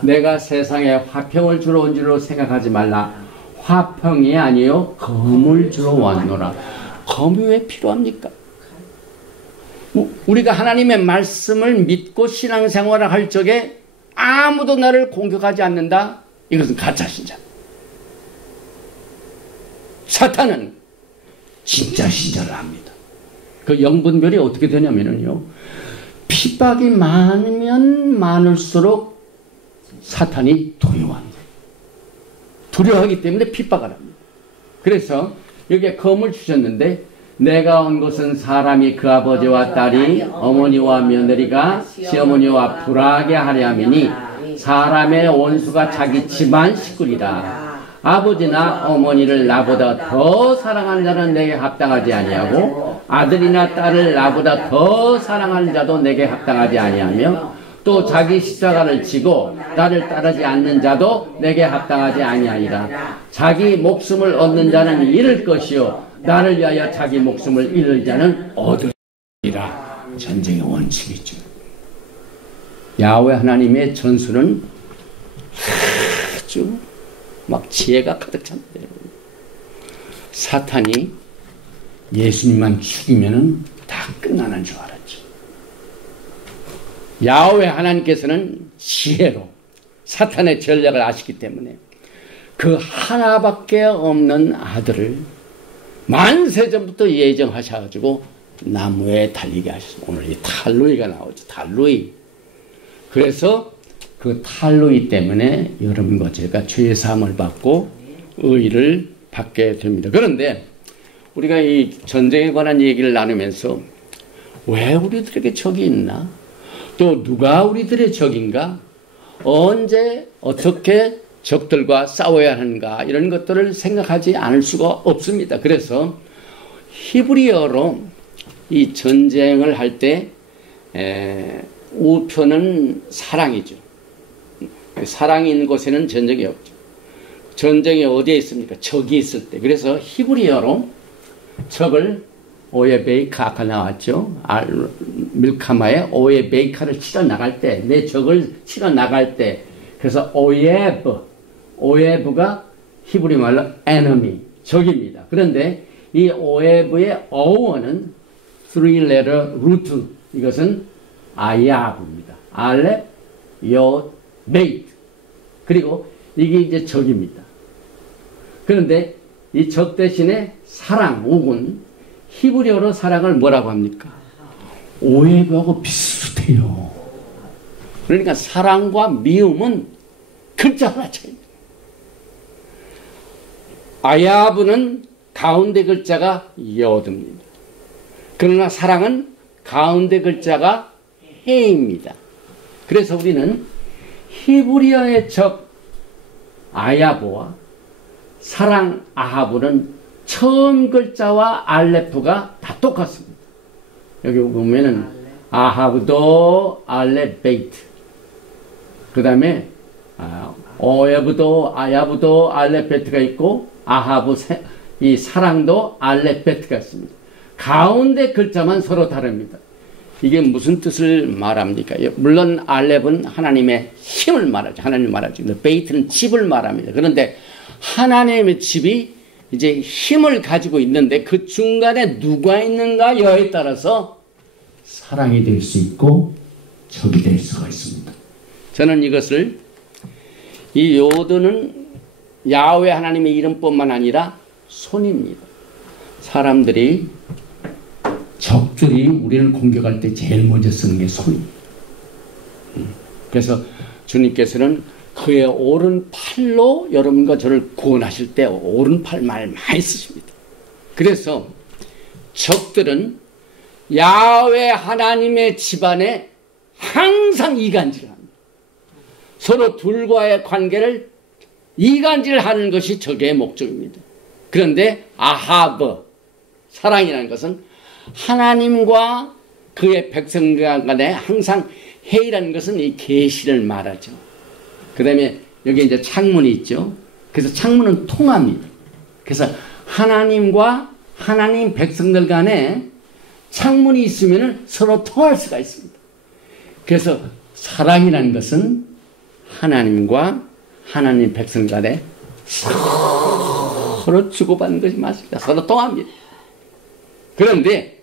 내가 세상에 화평을 주러 온 줄로 생각하지 말라. 화평이 아니요 검을 주러 왔노라. 검이 왜 필요합니까? 우리가 하나님의 말씀을 믿고 신앙생활을 할 적에 아무도 나를 공격하지 않는다? 이것은 가짜 신자. 사탄은 진짜 신자를 합니다. 그 영분별이 어떻게 되냐면요, 핍박이 많으면 많을수록 사탄이 두려워합니다. 두려워하기 때문에 핍박을 합니다. 그래서 여기에 검을 주셨는데, 내가 온 것은 사람이 그 아버지와 딸이 어머니와 며느리가 시어머니와 불하게 하려 함이니 사람의 원수가 자기 집안 식구리라. 아버지나 어머니를 나보다 더 사랑하는 자는 내게 합당하지 아니하고 아들이나 딸을 나보다 더 사랑하는 자도 내게 합당하지 아니하며 또 자기 십자가를 지고 나를 따르지 않는 자도 내게 합당하지 아니하니라. 자기 목숨을 얻는 자는 잃을 것이요 나를 위하여 자기 목숨을 잃을 자는 얻으리라. 전쟁의 원칙이죠. 야훼 하나님의 전술은 아주 막 지혜가 가득 찼는데 사탄이 예수님만 죽이면은 다 끝나는 줄 알았죠. 야훼 하나님께서는 지혜로 사탄의 전략을 아시기 때문에 그 하나밖에 없는 아들을 만세전부터 예정하셔가지고 나무에 달리게 하셨어요. 오늘 이 탈루이가 나오죠. 탈루이. 그래서 그 탈루이 때문에 여러분과 제가 죄 사함을 받고 의를 받게 됩니다. 그런데 우리가 이 전쟁에 관한 얘기를 나누면서 왜 우리들에게 적이 있나? 또 누가 우리들의 적인가? 언제 어떻게 적들과 싸워야 하는가? 이런 것들을 생각하지 않을 수가 없습니다. 그래서 히브리어로 이 전쟁을 할 때 우표는 사랑이죠. 사랑이 있는 곳에는 전쟁이 없죠. 전쟁이 어디에 있습니까? 적이 있을 때. 그래서 히브리어로 적을 오예베이카 아까 나왔죠. 밀카마에 오예베이카를 치러 나갈 때, 내 적을 치러 나갈 때, 그래서 오예브가 히브리 말로 enemy, 적입니다. 그런데 이 오예브의 어원은 three letter root, 이것은 아야브입니다. 알렙, 옅, 베이트. 그리고 이게 이제 적입니다. 그런데 이 적 대신에 사랑, 우군, 히브리어로 사랑을 뭐라고 합니까? 오해하고 비슷해요. 그러니까 사랑과 미움은 글자 하나 차이입니다. 아야브는 가운데 글자가 여드입니다. 그러나 사랑은 가운데 글자가 해입니다. 그래서 우리는 히브리어의 적 아야브와 사랑 아하브는 처음 글자와 알레프가 다 똑같습니다. 여기 보면은 아하브도 알렙 베이트, 그 다음에 오예브도 아야브도 알렙 베이트가 있고 아하브 이 사랑도 알렙 베이트가 있습니다. 가운데 글자만 서로 다릅니다. 이게 무슨 뜻을 말합니까? 물론 알렙은 하나님의 힘을 말하죠. 하나님 말하죠. 베이트는 집을 말합니다. 그런데 하나님의 집이 이제 힘을 가지고 있는데 그 중간에 누가 있는가여에 따라서 사랑이 될 수 있고 적이 될 수가 있습니다. 저는 이것을 이 요드는 야훼 하나님의 이름뿐만 아니라 손입니다. 사람들이 적들이 우리를 공격할 때 제일 먼저 쓰는 게 손입니다. 그래서 주님께서는 그의 오른팔로 여러분과 저를 구원하실 때 오른팔 말 많이 쓰십니다. 그래서 적들은 야훼 하나님의 집안에 항상 이간질합니다. 서로 둘과의 관계를 이간질하는 것이 적의 목적입니다. 그런데 아하브, 사랑이라는 것은 하나님과 그의 백성들 간에 항상 해이라는 것은 이 계시를 말하죠. 그 다음에 여기 이제 창문이 있죠. 그래서 창문은 통합니다. 그래서 하나님과 하나님 백성들 간에 창문이 있으면 서로 통할 수가 있습니다. 그래서 사랑이라는 것은 하나님과 하나님 백성 간에 서로 주고받는 것이 맞습니다. 서로 통합니다. 그런데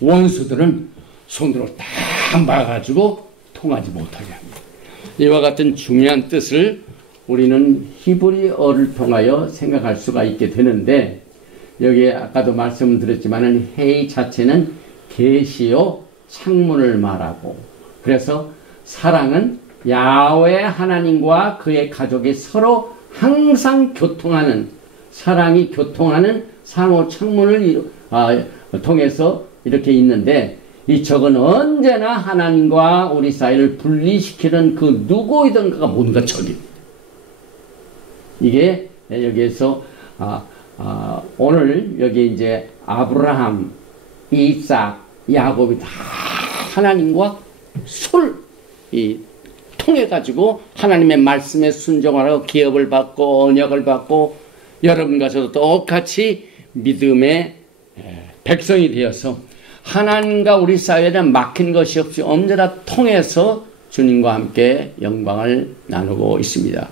원수들은 손으로 딱 막아가지고 통하지 못하게 합니다. 이와 같은 중요한 뜻을 우리는 히브리어를 통하여 생각할 수가 있게 되는데, 여기에 아까도 말씀을 드렸지만 해이 자체는 계시요 창문을 말하고, 그래서 사랑은 야훼 하나님과 그의 가족이 서로 항상 교통하는, 사랑이 교통하는 상호 창문을 통해서 이렇게 있는데, 이 적은 언제나 하나님과 우리 사이를 분리시키는 그 누구이든가가 뭔가 적입니다. 이게 여기에서 오늘 여기 이제 아브라함, 이삭, 야곱이 다 하나님과 통해 가지고 하나님의 말씀에 순종하라고 기업을 받고 언약을 받고 여러분과 저도 똑같이 믿음의 백성이 되어서 하나님과 우리 사회에는 막힌 것이 없이 언제나 통해서 주님과 함께 영광을 나누고 있습니다.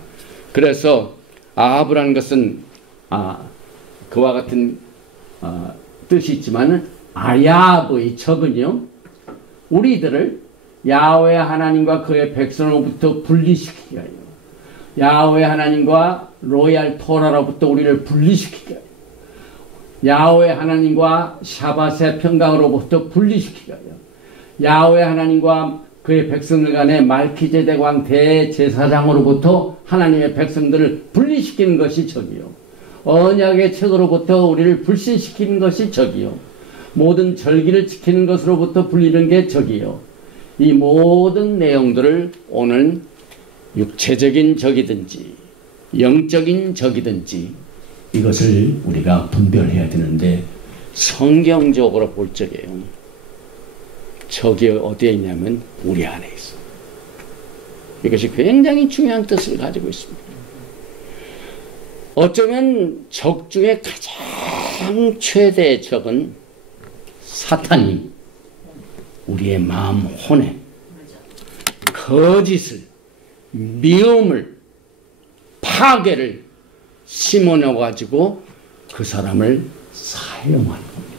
그래서 아합이라는 것은 그와 같은 뜻이 있지만 아야브의 적은요, 우리들을 야훼 하나님과 그의 백성으로부터 분리시키게 하여 야훼 하나님과 로얄 토라로부터 우리를 분리시키게 하여 야훼 하나님과 샤밧의 평강으로부터 분리시키게 하여 야훼 하나님과 그의 백성들 간의 말키제덱 왕 대제사장으로부터 하나님의 백성들을 분리시키는 것이 적이요, 언약의 책으로부터 우리를 불신시키는 것이 적이요, 모든 절기를 지키는 것으로부터 분리는 게 적이요, 이 모든 내용들을 오늘 육체적인 적이든지 영적인 적이든지 이것을 우리가 분별해야 되는데, 성경적으로 볼 적에요, 적이 어디에 있냐면 우리 안에 있어. 이것이 굉장히 중요한 뜻을 가지고 있습니다. 어쩌면 적 중에 가장 최대의 적은 사탄이 우리의 마음 혼에 거짓을, 미움을, 파괴를 심어넣어 가지고 그 사람을 사용하는 겁니다.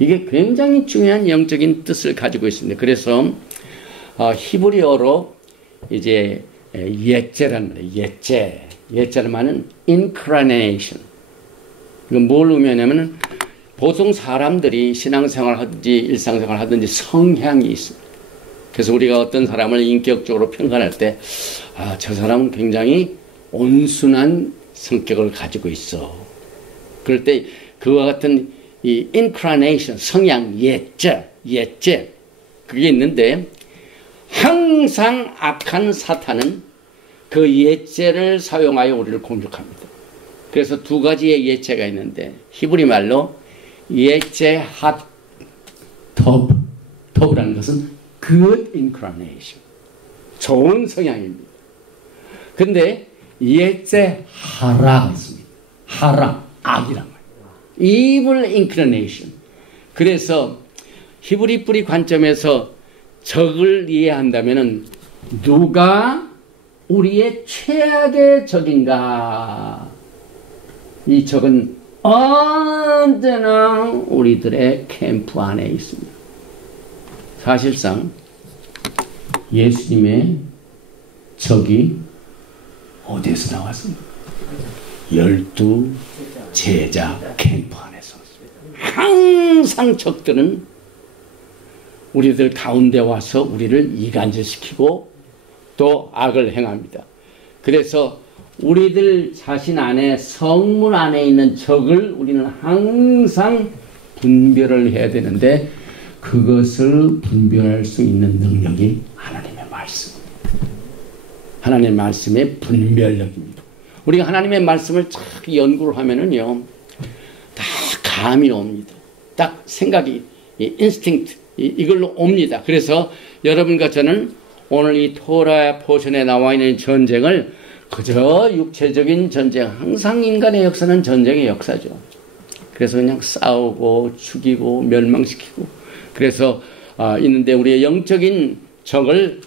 이게 굉장히 중요한 영적인 뜻을 가지고 있습니다. 그래서 히브리어로 이제 예제라는 말이에요. 예제라는 말은 incarnation. 이건 뭘 의미하냐면 보통 사람들이 신앙생활 하든지 일상생활 하든지 성향이 있습니다. 그래서 우리가 어떤 사람을 인격적으로 평가할 때 저 사람은 굉장히 온순한 성격을 가지고 있어. 그럴 때 그와 같은 이 incarnation, 성향, 예제 그게 있는데, 항상 악한 사탄은 그 예제를 사용하여 우리를 공격합니다. 그래서 두 가지의 예제가 있는데, 히브리 말로 예제 톱이라는 것은 good incarnation, 좋은 성향입니다. 근데 예제 하라가 있습니다. 하라, 악이란 말이에요. evil inclination. 그래서 히브리 뿌리 관점에서 적을 이해한다면은 누가 우리의 최악의 적인가? 이 적은 언제나 우리들의 캠프 안에 있습니다. 사실상 예수님의 적이 어디에서 나왔습니까? 12 제자 캠프 안에서. 항상 적들은 우리들 가운데 와서 우리를 이간질시키고 또 악을 행합니다. 그래서 우리들 자신 안에, 성문 안에 있는 적을 우리는 항상 분별을 해야 되는데, 그것을 분별할 수 있는 능력이 하나님의 말씀입니다. 하나님의 말씀의 분별력입니다. 우리가 하나님의 말씀을 쫙 연구를 하면은요, 다 감이 옵니다. 딱 생각이, 인스팅트, 이걸로 옵니다. 그래서 여러분과 저는 오늘 이 토라 포션에 나와 있는 전쟁을 그저 육체적인 전쟁, 항상 인간의 역사는 전쟁의 역사죠. 그래서 그냥 싸우고 죽이고 멸망시키고, 그래서 있는데, 우리의 영적인 적을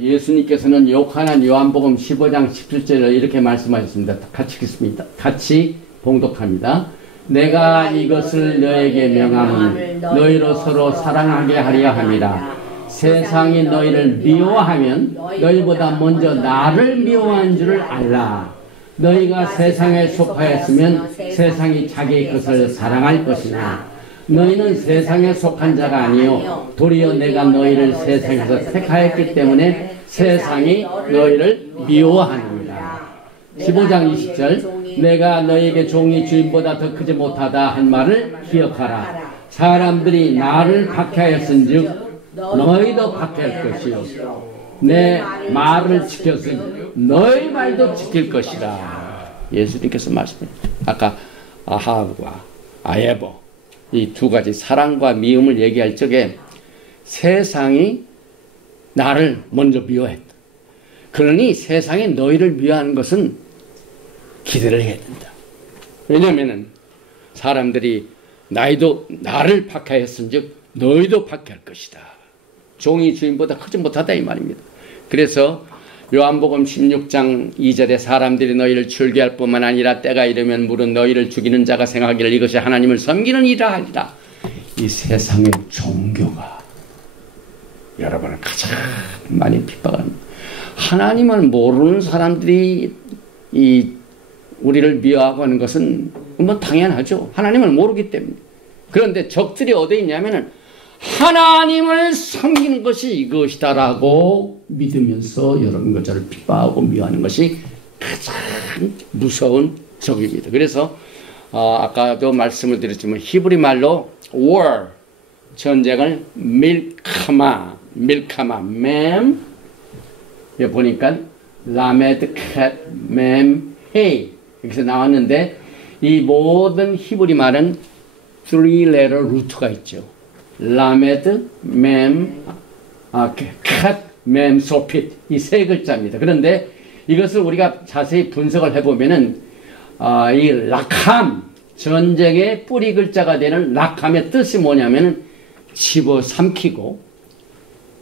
예수님께서는 요한복음 15장 17절을 이렇게 말씀하셨습니다. 같이 읽겠습니다. 같이 봉독합니다. 내가 이것을 너에게 명함은 너희로 서로 사랑하게 하려 함이라. 세상이 너희를 미워하면 너희보다 먼저 나를 미워한 줄을 알라. 너희가 세상에 속하였으면 세상이 자기 것을 사랑할 것이나 너희는 세상에 속한 자가 아니요 도리어 내가 너희를 세상에서 택하였기 때문에 세상이 너희를 미워하느니라. 15장 20절 내가 너희에게 종이 주인보다 더 크지 못하다 한 말을 기억하라. 사람들이 나를 박해하였은즉 너희도 박해할 것이요 내 말을 지켰으니 너희 말도 지킬 것이라. 예수님께서 말씀해. 아까 아합과 아예보 이 두 가지 사랑과 미움을 얘기할 적에 세상이 나를 먼저 미워했다. 그러니 세상이 너희를 미워하는 것은 기대를 해야 된다. 왜냐하면 사람들이 나를 박해했은즉 너희도 박해할 것이다. 종이 주인보다 크지 못하다 이 말입니다. 그래서 요한복음 16장 2절에 사람들이 너희를 즐겨할 뿐만 아니라 때가 이르면 물은 너희를 죽이는 자가 생각하기를 이것이 하나님을 섬기는 일이라 하리라. 이 세상의 종교가 여러분을 가장 많이 핍박합니다. 하나님을 모르는 사람들이 우리를 미워하고 하는 것은 뭐 당연하죠. 하나님을 모르기 때문에. 그런데 적들이 어디에 있냐면은 하나님을 섬기는 것이 이것이다라고 믿으면서 여러분 것을 핍박하고 미워하는 것이 가장 무서운 적입니다. 그래서 아까도 말씀을 드렸지만 히브리 말로 war 전쟁을 밀카마 맴 보니까 라메드 캣 맴 헤이 여기서 나왔는데 이 모든 히브리 말은 3letter 루트가 있죠. 라메드 맴 캣 맴 소핏 이 세 글자입니다. 그런데 이것을 우리가 자세히 분석을 해보면은 이 락함 전쟁의 뿌리 글자가 되는 락함의 뜻이 뭐냐면은 집어삼키고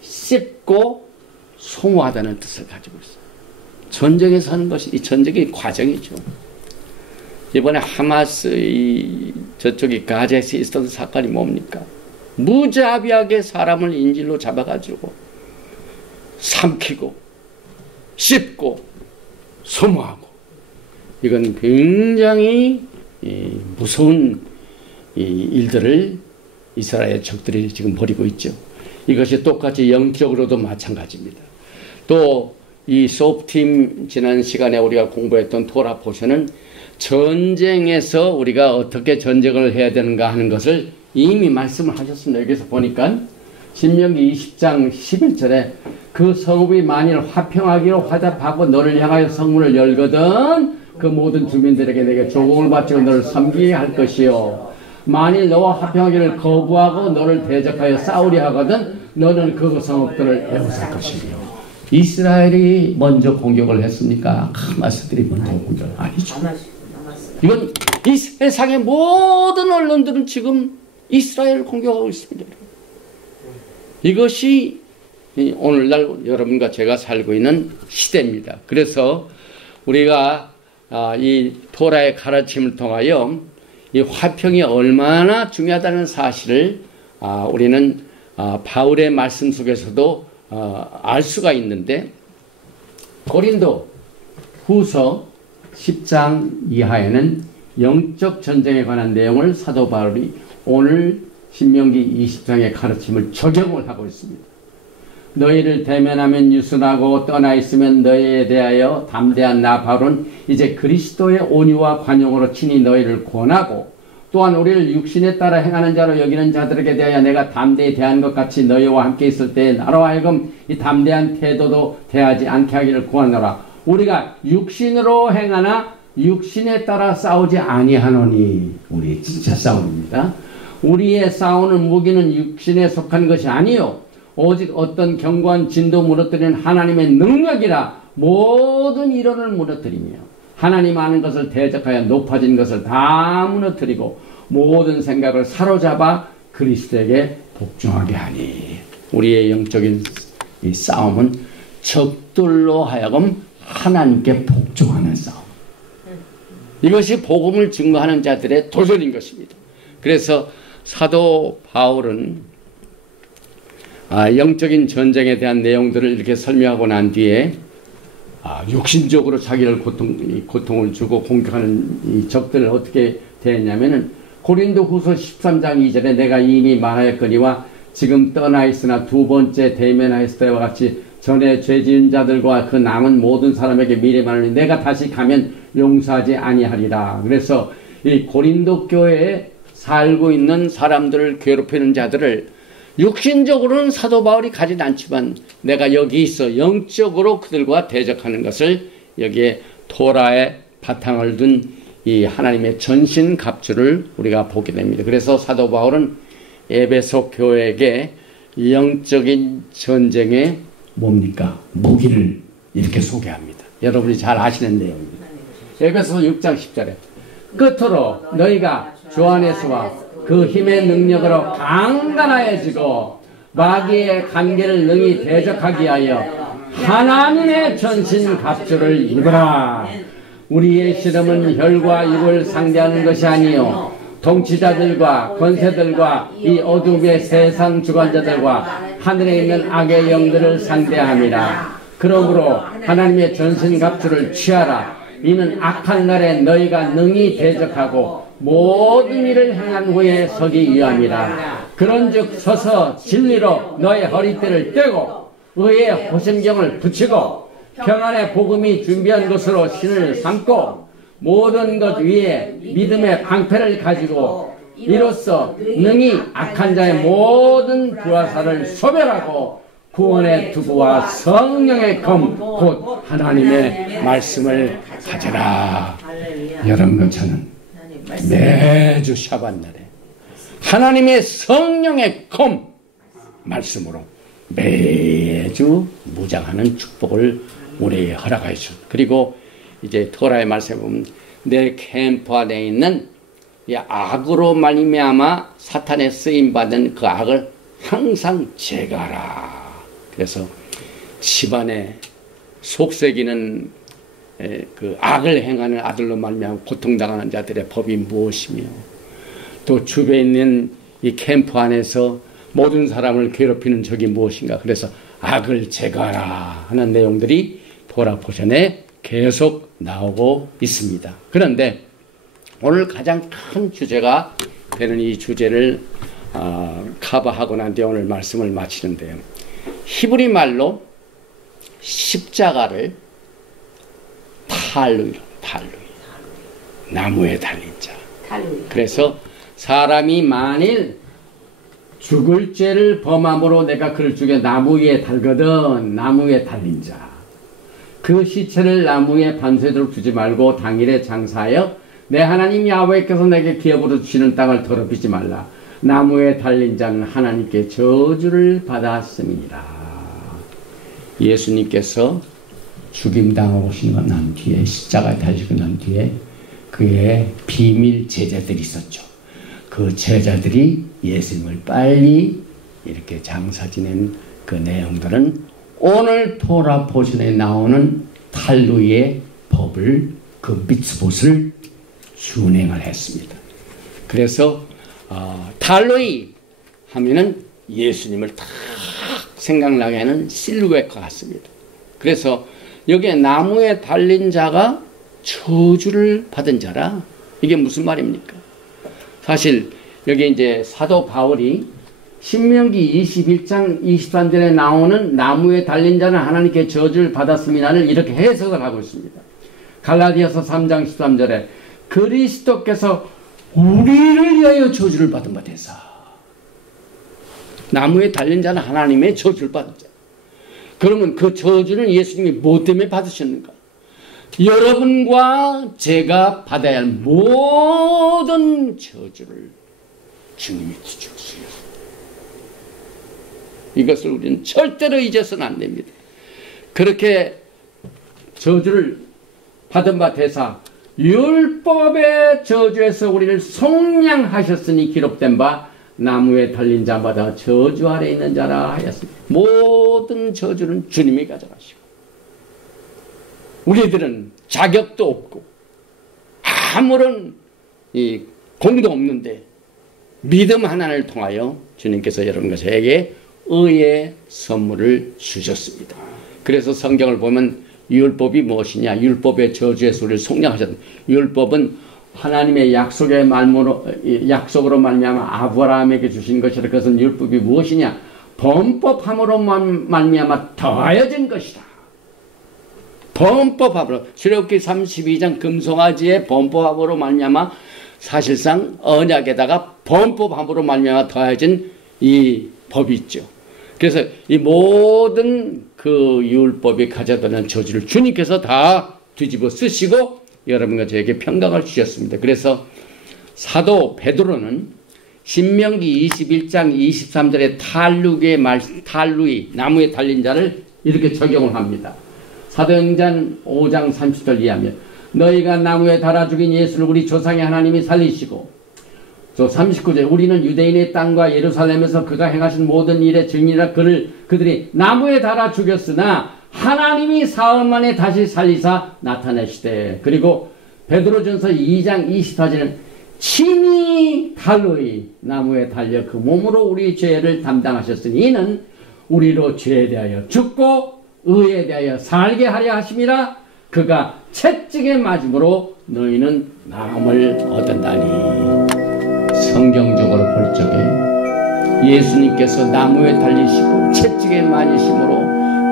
씹고 소모하다는 뜻을 가지고 있어요. 전쟁에서 하는 것이 이 전쟁의 과정이죠. 이번에 하마스 저쪽이 가자에서 있었던 사건이 뭡니까? 무자비하게 사람을 인질로 잡아가지고 삼키고 씹고 소모하고 이건 굉장히 무서운 일들을 이스라엘 적들이 지금 벌이고 있죠. 이것이 똑같이 영적으로도 마찬가지입니다. 또 이 수업팀 지난 시간에 우리가 공부했던 토라 포션은 전쟁에서 우리가 어떻게 전쟁을 해야 되는가 하는 것을 이미 말씀을 하셨습니다. 여기서 보니까 신명기 20장 11절에 그 성읍이 만일 화평하기로 화답하고 너를 향하여 성문을 열거든 그 모든 주민들에게 내게 조공을 바치고 너를 섬기게 할 것이요 만일 너와 화평하기를 거부하고 너를 대적하여 싸우려 하거든 너는 그 성읍들을 애워쌀 것이며. 이스라엘이 먼저 공격을 했습니까? 하마스들이 먼저 공격을 아니죠. 이건 이 세상의 모든 언론들은 지금 이스라엘을 공격하고 있습니다. 이것이 오늘날 여러분과 제가 살고 있는 시대입니다. 그래서 우리가 이 토라의 가르침을 통하여 이 화평이 얼마나 중요하다는 사실을 우리는 바울의 말씀 속에서도 알 수가 있는데 고린도 후서 10장 이하에는 영적 전쟁에 관한 내용을 사도 바울이 오늘 신명기 20장의 가르침을 적용을 하고 있습니다. 너희를 대면하면 유순하고 떠나 있으면 너희에 대하여 담대한 나 바울은 이제 그리스도의 온유와 관용으로 친히 너희를 권하고 또한 우리를 육신에 따라 행하는 자로 여기는 자들에게 대하여 내가 담대히 대한 것 같이 너희와 함께 있을 때에 나로 하여금 이 담대한 태도도 대하지 않게 하기를 구하노라. 우리가 육신으로 행하나 육신에 따라 싸우지 아니하노니. 우리 진짜 싸움입니다. 우리의 싸우는 무기는 육신에 속한 것이 아니요 오직 어떤 견고한 진도 무너뜨리는 하나님의 능력이라. 모든 이론을 무너뜨리며 하나님 아는 것을 대적하여 높아진 것을 다 무너뜨리고 모든 생각을 사로잡아 그리스도에게 복종하게 하니. 우리의 영적인 이 싸움은 적들로 하여금 하나님께 복종하는 싸움. 이것이 복음을 증거하는 자들의 도전인 것입니다. 그래서 사도 바울은 영적인 전쟁에 대한 내용들을 이렇게 설명하고 난 뒤에 육신적으로 자기를 고통을 주고 공격하는 이 적들을 어떻게 대했냐면은 고린도 후서 13장 2절에 내가 이미 말하였거니와 지금 떠나 있으나 두 번째 대면하였을 때와 같이 전에 죄 지은 자들과 그 남은 모든 사람에게 미리 말하니 내가 다시 가면 용서하지 아니하리라. 그래서 이 고린도 교회에 살고 있는 사람들을 괴롭히는 자들을 육신적으로는 사도 바울이 가진 않지만 내가 여기 있어 영적으로 그들과 대적하는 것을 여기에 토라의 바탕을 둔 이 하나님의 전신갑주를 우리가 보게 됩니다. 그래서 사도 바울은 에베소 교회에게 영적인 전쟁의 뭡니까? 무기를 이렇게 소개합니다. 여러분이 잘 아시는 내용입니다. 에베소 6장 10절에 끝으로 너희가 주 안에서와 그 힘의 능력으로 강건하여지고 마귀의 관계를 능히 대적하기 위하여 하나님의 전신갑주를 입으라. 우리의 실험은 혈과 육을 상대하는 것이 아니요 통치자들과 권세들과 이 어둠의 세상 주관자들과 하늘에 있는 악의 영들을 상대함이라. 그러므로 하나님의 전신갑주를 취하라. 이는 악한 날에 너희가 능히 대적하고 모든 일을 행한 후에 서기 위함이라. 그런즉 서서 진리로 너의 허리띠를 떼고 의의 호심경을 붙이고 평안의 복음이 준비한 것으로 신을 삼고 모든 것 위에 믿음의 방패를 가지고 이로써 능히 악한 자의 모든 불화살을 소멸하고 구원의 투구와 성령의 검 곧 하나님의 말씀을 가져라. 여러분과 저는 매주 샤밧날에 하나님의 성령의 검 말씀으로 매주 무장하는 축복을 우리에게 허락하여 주셨다. 그리고 이제 토라의 말씀에 보면 내 캠프 안에 있는 이 악으로 말미암아 사탄에 쓰임받은 그 악을 항상 제거하라. 그래서 집안에 속썩이는 그 악을 행하는 아들로 말미암아 고통당하는 자들의 법이 무엇이며 또 주변에 있는 이 캠프 안에서 모든 사람을 괴롭히는 적이 무엇인가. 그래서 악을 제거하라 하는 내용들이 토라 포션에 계속 나오고 있습니다. 그런데 오늘 가장 큰 주제가 되는 이 주제를 커버하고 난 뒤에 오늘 말씀을 마치는데요. 히브리 말로 십자가를 탈루이 나무에 달린 자. 그래서 사람이 만일 죽을 죄를 범함으로 내가 그를 죽여 나무 위에 달거든 나무 위에 달린 자. 그 시체를 나무에 밤새도록 두지 말고 당일에 장사하여 내 하나님 야훼께서 내게 기업으로 주시는 땅을 더럽히지 말라. 나무에 달린 자는 하나님께 저주를 받았음이니라. 예수님께서 죽임당하고 오시는 난 뒤에 십자가에 달리고 난 뒤에 그의 비밀 제자들이 있었죠. 그 제자들이 예수님을 빨리 이렇게 장사 지낸 그 내용들은 오늘 토라 포션에 나오는 탈루의 법을 그 미tzvot을 준행을 했습니다. 그래서 탈루이 하면은 예수님을 딱 생각나게 하는 실루엣과 같습니다. 그래서 여기에 나무에 달린 자가 저주를 받은 자라. 이게 무슨 말입니까? 사실 여기 이제 사도 바울이 신명기 21장 23절에 나오는 나무에 달린 자는 하나님께 저주를 받았음이라를 이렇게 해석을 하고 있습니다. 갈라디아서 3장 13절에 그리스도께서 우리를 위하여 저주를 받은 바 되사. 나무에 달린 자는 하나님의 저주를 받은 자. 그러면 그 저주는 예수님이 뭐 때문에 받으셨는가? 여러분과 제가 받아야 할 모든 저주를 주님이 지셨어요. 이것을 우리는 절대로 잊어서는 안 됩니다. 그렇게 저주를 받은 바 되사 율법의 저주에서 우리를 속량하셨으니 기록된 바 나무에 달린 자마다 저주 아래 있는 자라 하였습니다. 모든 저주는 주님이 가져가시고 우리들은 자격도 없고 아무런 이 공도 없는데 믿음 하나를 통하여 주님께서 여러분과 저에게 의의 선물을 주셨습니다. 그래서 성경을 보면 율법이 무엇이냐? 율법의 저주에서 우리를 속량하셨다. 율법은 하나님의 약속으로 말미암아 아브라함에게 주신 것이라. 그것은 율법이 무엇이냐? 범법함으로 말미암아 더하여진 것이다. 범법함으로. 출애굽기 32장 금송아지의 범법함으로 말미암아 사실상 언약에다가 범법함으로 말미암아 더해진 이 법이 있죠. 그래서 이 모든 그 율법이 가져다는 저주를 주님께서 다 뒤집어 쓰시고 여러분과 저에게 평강을 주셨습니다. 그래서 사도 베드로는 신명기 21장 23절의 탈루이 나무에 달린 자를 이렇게 적용을 합니다. 사도행전 5장 30절 이하면 너희가 나무에 달아 죽인 예수를 우리 조상의 하나님이 살리시고, 또 39절 우리는 유대인의 땅과 예루살렘에서 그가 행하신 모든 일의 증인이라 그들이 나무에 달아 죽였으나 하나님이 사흘 만에 다시 살리사 나타내시되. 그리고 베드로전서 2장 24절은 친히 달로이 나무에 달려 그 몸으로 우리 죄를 담당하셨으니 이는 우리로 죄에 대하여 죽고 의에 대하여 살게 하려 하심이라. 그가 채찍에 맞음으로 너희는 마음을 얻었다니. 성경적으로 볼 적에 예수님께서 나무에 달리시고 채찍에 맞으심으로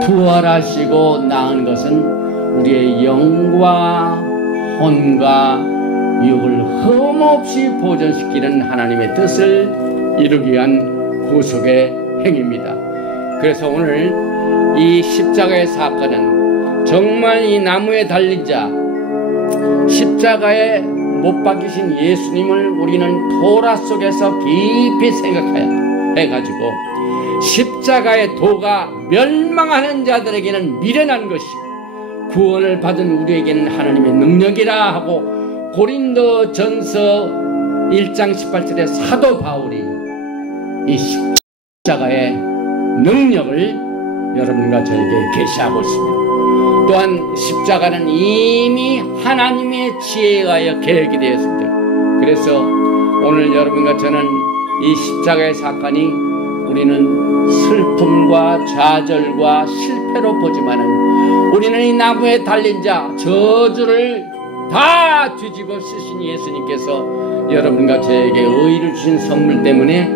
부활하시고 나은 것은 우리의 영과 혼과 육을 흠없이 보존시키는 하나님의 뜻을 이루기 위한 구속의 행위입니다. 그래서 오늘 이 십자가의 사건은 정말 이 나무에 달린 자, 십자가에 못 박히신 예수님을 우리는 토라 속에서 깊이 생각해가지고 십자가의 도가 멸망하는 자들에게는 미련한 것이 구원을 받은 우리에게는 하나님의 능력이라 하고 고린도전서 1장 18절에 사도 바울이 이 십자가의 능력을 여러분과 저에게 계시하고 있습니다. 또한 십자가는 이미 하나님의 지혜에 의하여 계획이 되었습니다. 그래서 오늘 여러분과 저는 이 십자가의 사건이 우리는 슬픔과 좌절과 실패로 보지만은 우리는 이 나무에 달린 자, 저주를 다 뒤집어 쓰신 예수님께서 여러분과 저에게 의를 주신 선물 때문에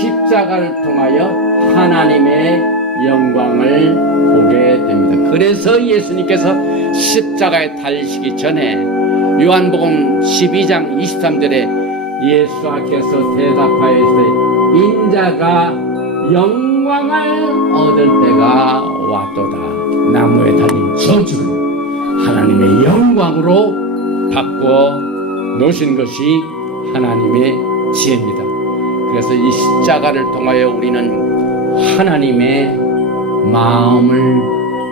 십자가를 통하여 하나님의 영광을 보게 됩니다. 그래서 예수님께서 십자가에 달리시기 전에 요한복음 12장 23절에 예수께서 대답하였으되 인자가 영광을 얻을 때가 왔도다. 나무에 달린 저주를 하나님의 영광으로 바꾸어 놓으신 것이 하나님의 지혜입니다. 그래서 이 십자가를 통하여 우리는 하나님의 마음을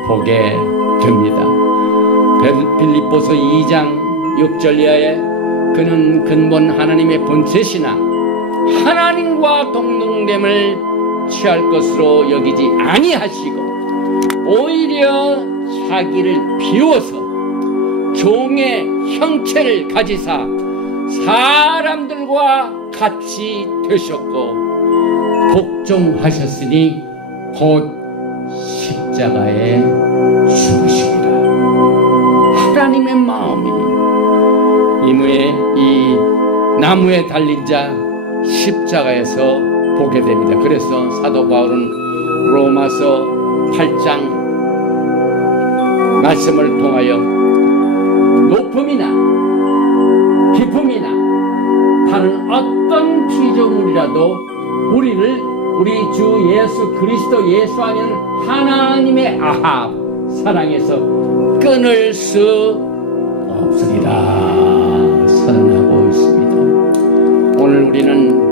보게 됩니다. 빌립보서 2장 6절 이하에 그는 근본 하나님의 본체시나 하나님과 동등됨을 취할 것으로 여기지 아니하시고 오히려 자기를 비워서 종의 형체를 가지사 사람들과 같이 되셨고 복종하셨으니 곧 십자가에 죽으시리라. 하나님의 마음이 이무에 이 나무에 달린 자 십자가에서 보게 됩니다. 그래서 사도 바울은 로마서 8장 말씀을 통하여 높음이나 깊음이나 다른 어떤 피조물이라도 우리 주 예수 그리스도 예수 안에는 하나님의 아합 사랑에서 끊을 수 없으리라 선언하고 있습니다. 오늘 우리는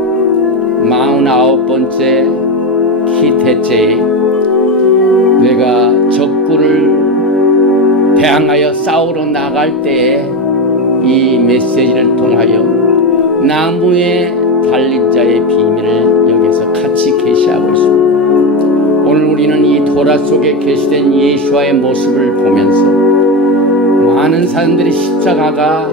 49번째 기태째에 내가 적군을 대항하여 싸우러 나갈 때에 이 메시지를 통하여 나무에 달린 자의 비밀을 여기서 같이 계시하고 있습니다. 오늘 우리는 이 토라 속에 계시된 예수와의 모습을 보면서 많은 사람들이 십자가가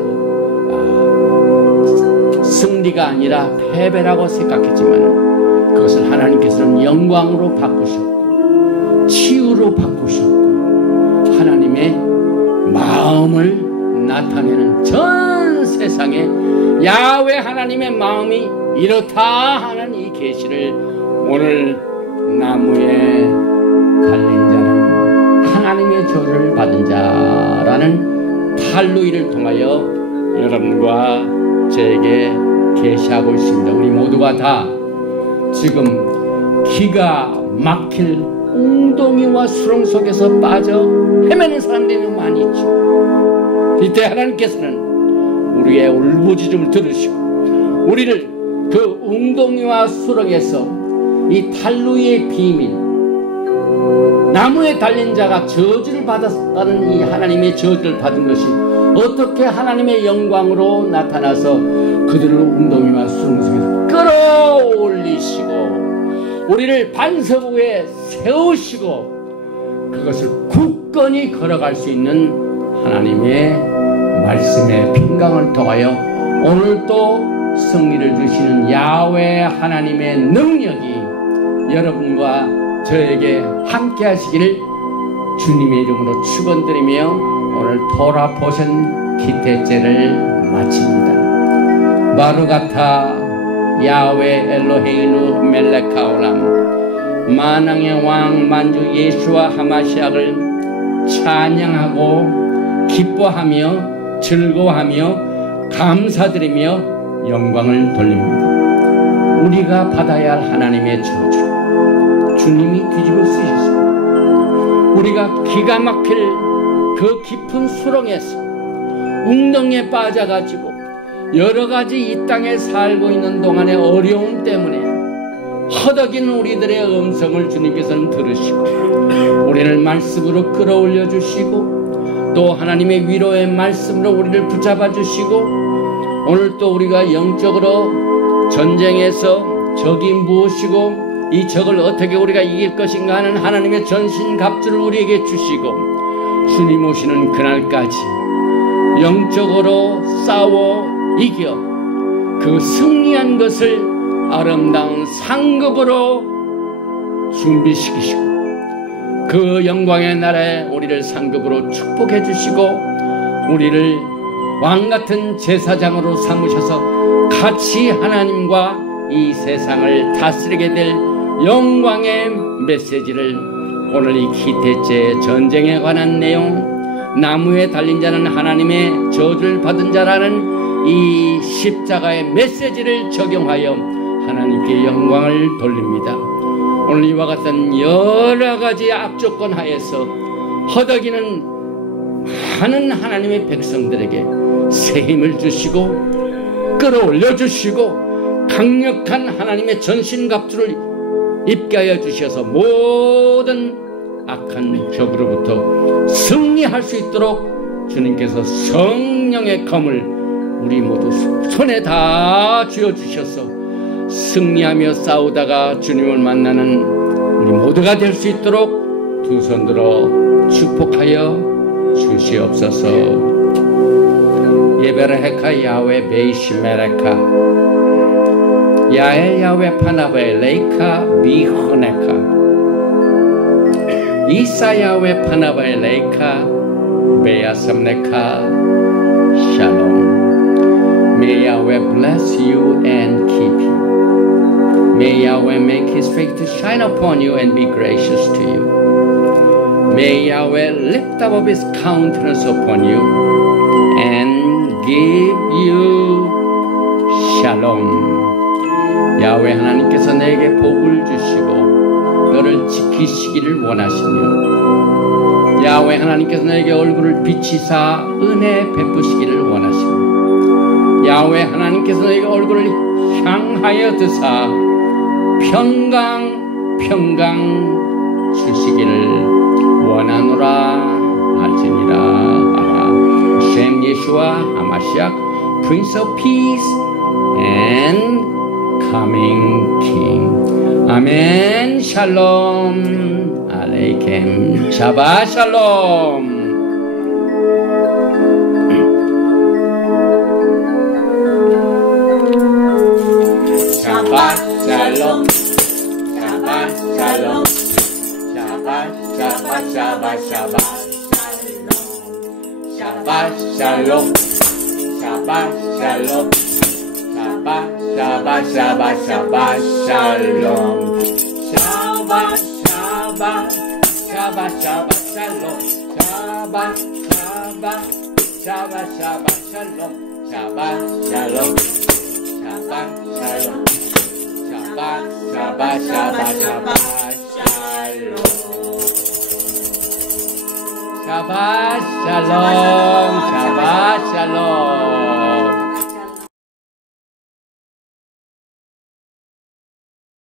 승리가 아니라 패배라고 생각했지만 그것을 하나님께서는 영광으로 바꾸셨고 치유로 바꾸셨고 하나님의 마음을 나타내는 전 세상에 야훼 하나님의 마음이 이렇다 하는 이 계시를 오늘 나무에 달린 자는 하나님의 저주를 받은 자라는 탈루이를 통하여 여러분과 저에게 계시하고 있습니다. 우리 모두가 다 지금 기가 막힐 웅덩이와 수렁 속에서 빠져 헤매는 사람들이 많이 있죠. 이때 하나님께서는 우리의 울부짖음을 들으시고 우리를 그 웅덩이와 수렁에서 이 탈루의 비밀, 나무에 달린 자가 저주를 받았다는 이 하나님의 저주를 받은 것이 어떻게 하나님의 영광으로 나타나서 그들을 웅덩이와 수렁 속에서 끌어올리시고 우리를 반석 위에 세우시고 그것을 굳건히 걸어갈 수 있는 하나님의 말씀의 평강을 통하여 오늘도 승리를 주시는 야훼 하나님의 능력이 여러분과 저에게 함께 하시기를 주님의 이름으로 축원드리며 오늘 토라 포션 기태제를 마칩니다. 바루가타 야훼 엘로헤이누 멜레카올람, 만왕의 왕 만주 예수와 하마시아를 찬양하고 기뻐하며 즐거워하며 감사드리며 영광을 돌립니다. 우리가 받아야 할 하나님의 저주 주님이 뒤집어 쓰셨습니다. 우리가 기가 막힐 그 깊은 수렁에서 웅덩이에 빠져가지고 여러가지 이 땅에 살고 있는 동안의 어려움 때문에 허덕이는 우리들의 음성을 주님께서는 들으시고 우리를 말씀으로 끌어올려 주시고 또 하나님의 위로의 말씀으로 우리를 붙잡아 주시고 오늘 또 우리가 영적으로 전쟁에서 적이 무엇이고 이 적을 어떻게 우리가 이길 것인가 하는 하나님의 전신갑주를 우리에게 주시고 주님 오시는 그날까지 영적으로 싸워 이겨 그 승리한 것을 아름다운 상급으로 준비시키시고 그 영광의 나라에 우리를 상급으로 축복해 주시고 우리를 왕같은 제사장으로 삼으셔서 같이 하나님과 이 세상을 다스리게 될 영광의 메시지를 오늘 이 기태제 전쟁에 관한 내용, 나무에 달린 자는 하나님의 저주를 받은 자라는 이 십자가의 메시지를 적용하여 하나님께 영광을 돌립니다. 오늘 이와 같은 여러 가지 악조건 하에서 허덕이는 많은 하나님의 백성들에게 새 힘을 주시고 끌어올려 주시고 강력한 하나님의 전신갑주를 입게 하여 주셔서 모든 악한 적으로부터 승리할 수 있도록 주님께서 성령의 검을 우리 모두 손에 다 쥐어주셔서 승리하며 싸우다가 주님을 만나는 우리 모두가 될 수 있도록 두 손 들어 축복하여 주시옵소서. 예베레헤카 야훼 베이시메레카 야에 야훼 파나베 레이카 비호네카 이사 야훼 파나베 레이카 베야삼네카 샬롬. May Yahweh bless you and keep you. May Yahweh make his face to shine upon you and be gracious to you. May Yahweh lift up his countenance upon you and give you shalom. 야훼 하나님께서 내게 복을 주시고 너를 지키시기를 원하시며 야훼 하나님께서 내게 얼굴을 비치사 은혜 베푸시기를 원하시며 야훼 하나님께서 내게 얼굴을 향하여 드사 평강 주시기를 원하노라 할지니라. 셴 예수와 하마시아 Prince of Peace and Coming King. 아멘. 샬롬 알레이켐. 샤바 샬롬. 샤바 샬롬. 샤바 샬롬. 샤바 샤바 샤바 샤바 샬롬. 샤바 샬롬. 샤바 샤바 샤바 샤바 샬롬. 샤바 샤바 샤바 샤바 샬롬. 샤바 샤바 샤바 샤바 샬롬. 샤바 샬롬. 샤바 샬롬. 샤바 샤바 샤바 샤바 샬롬. 샤바 샬롬.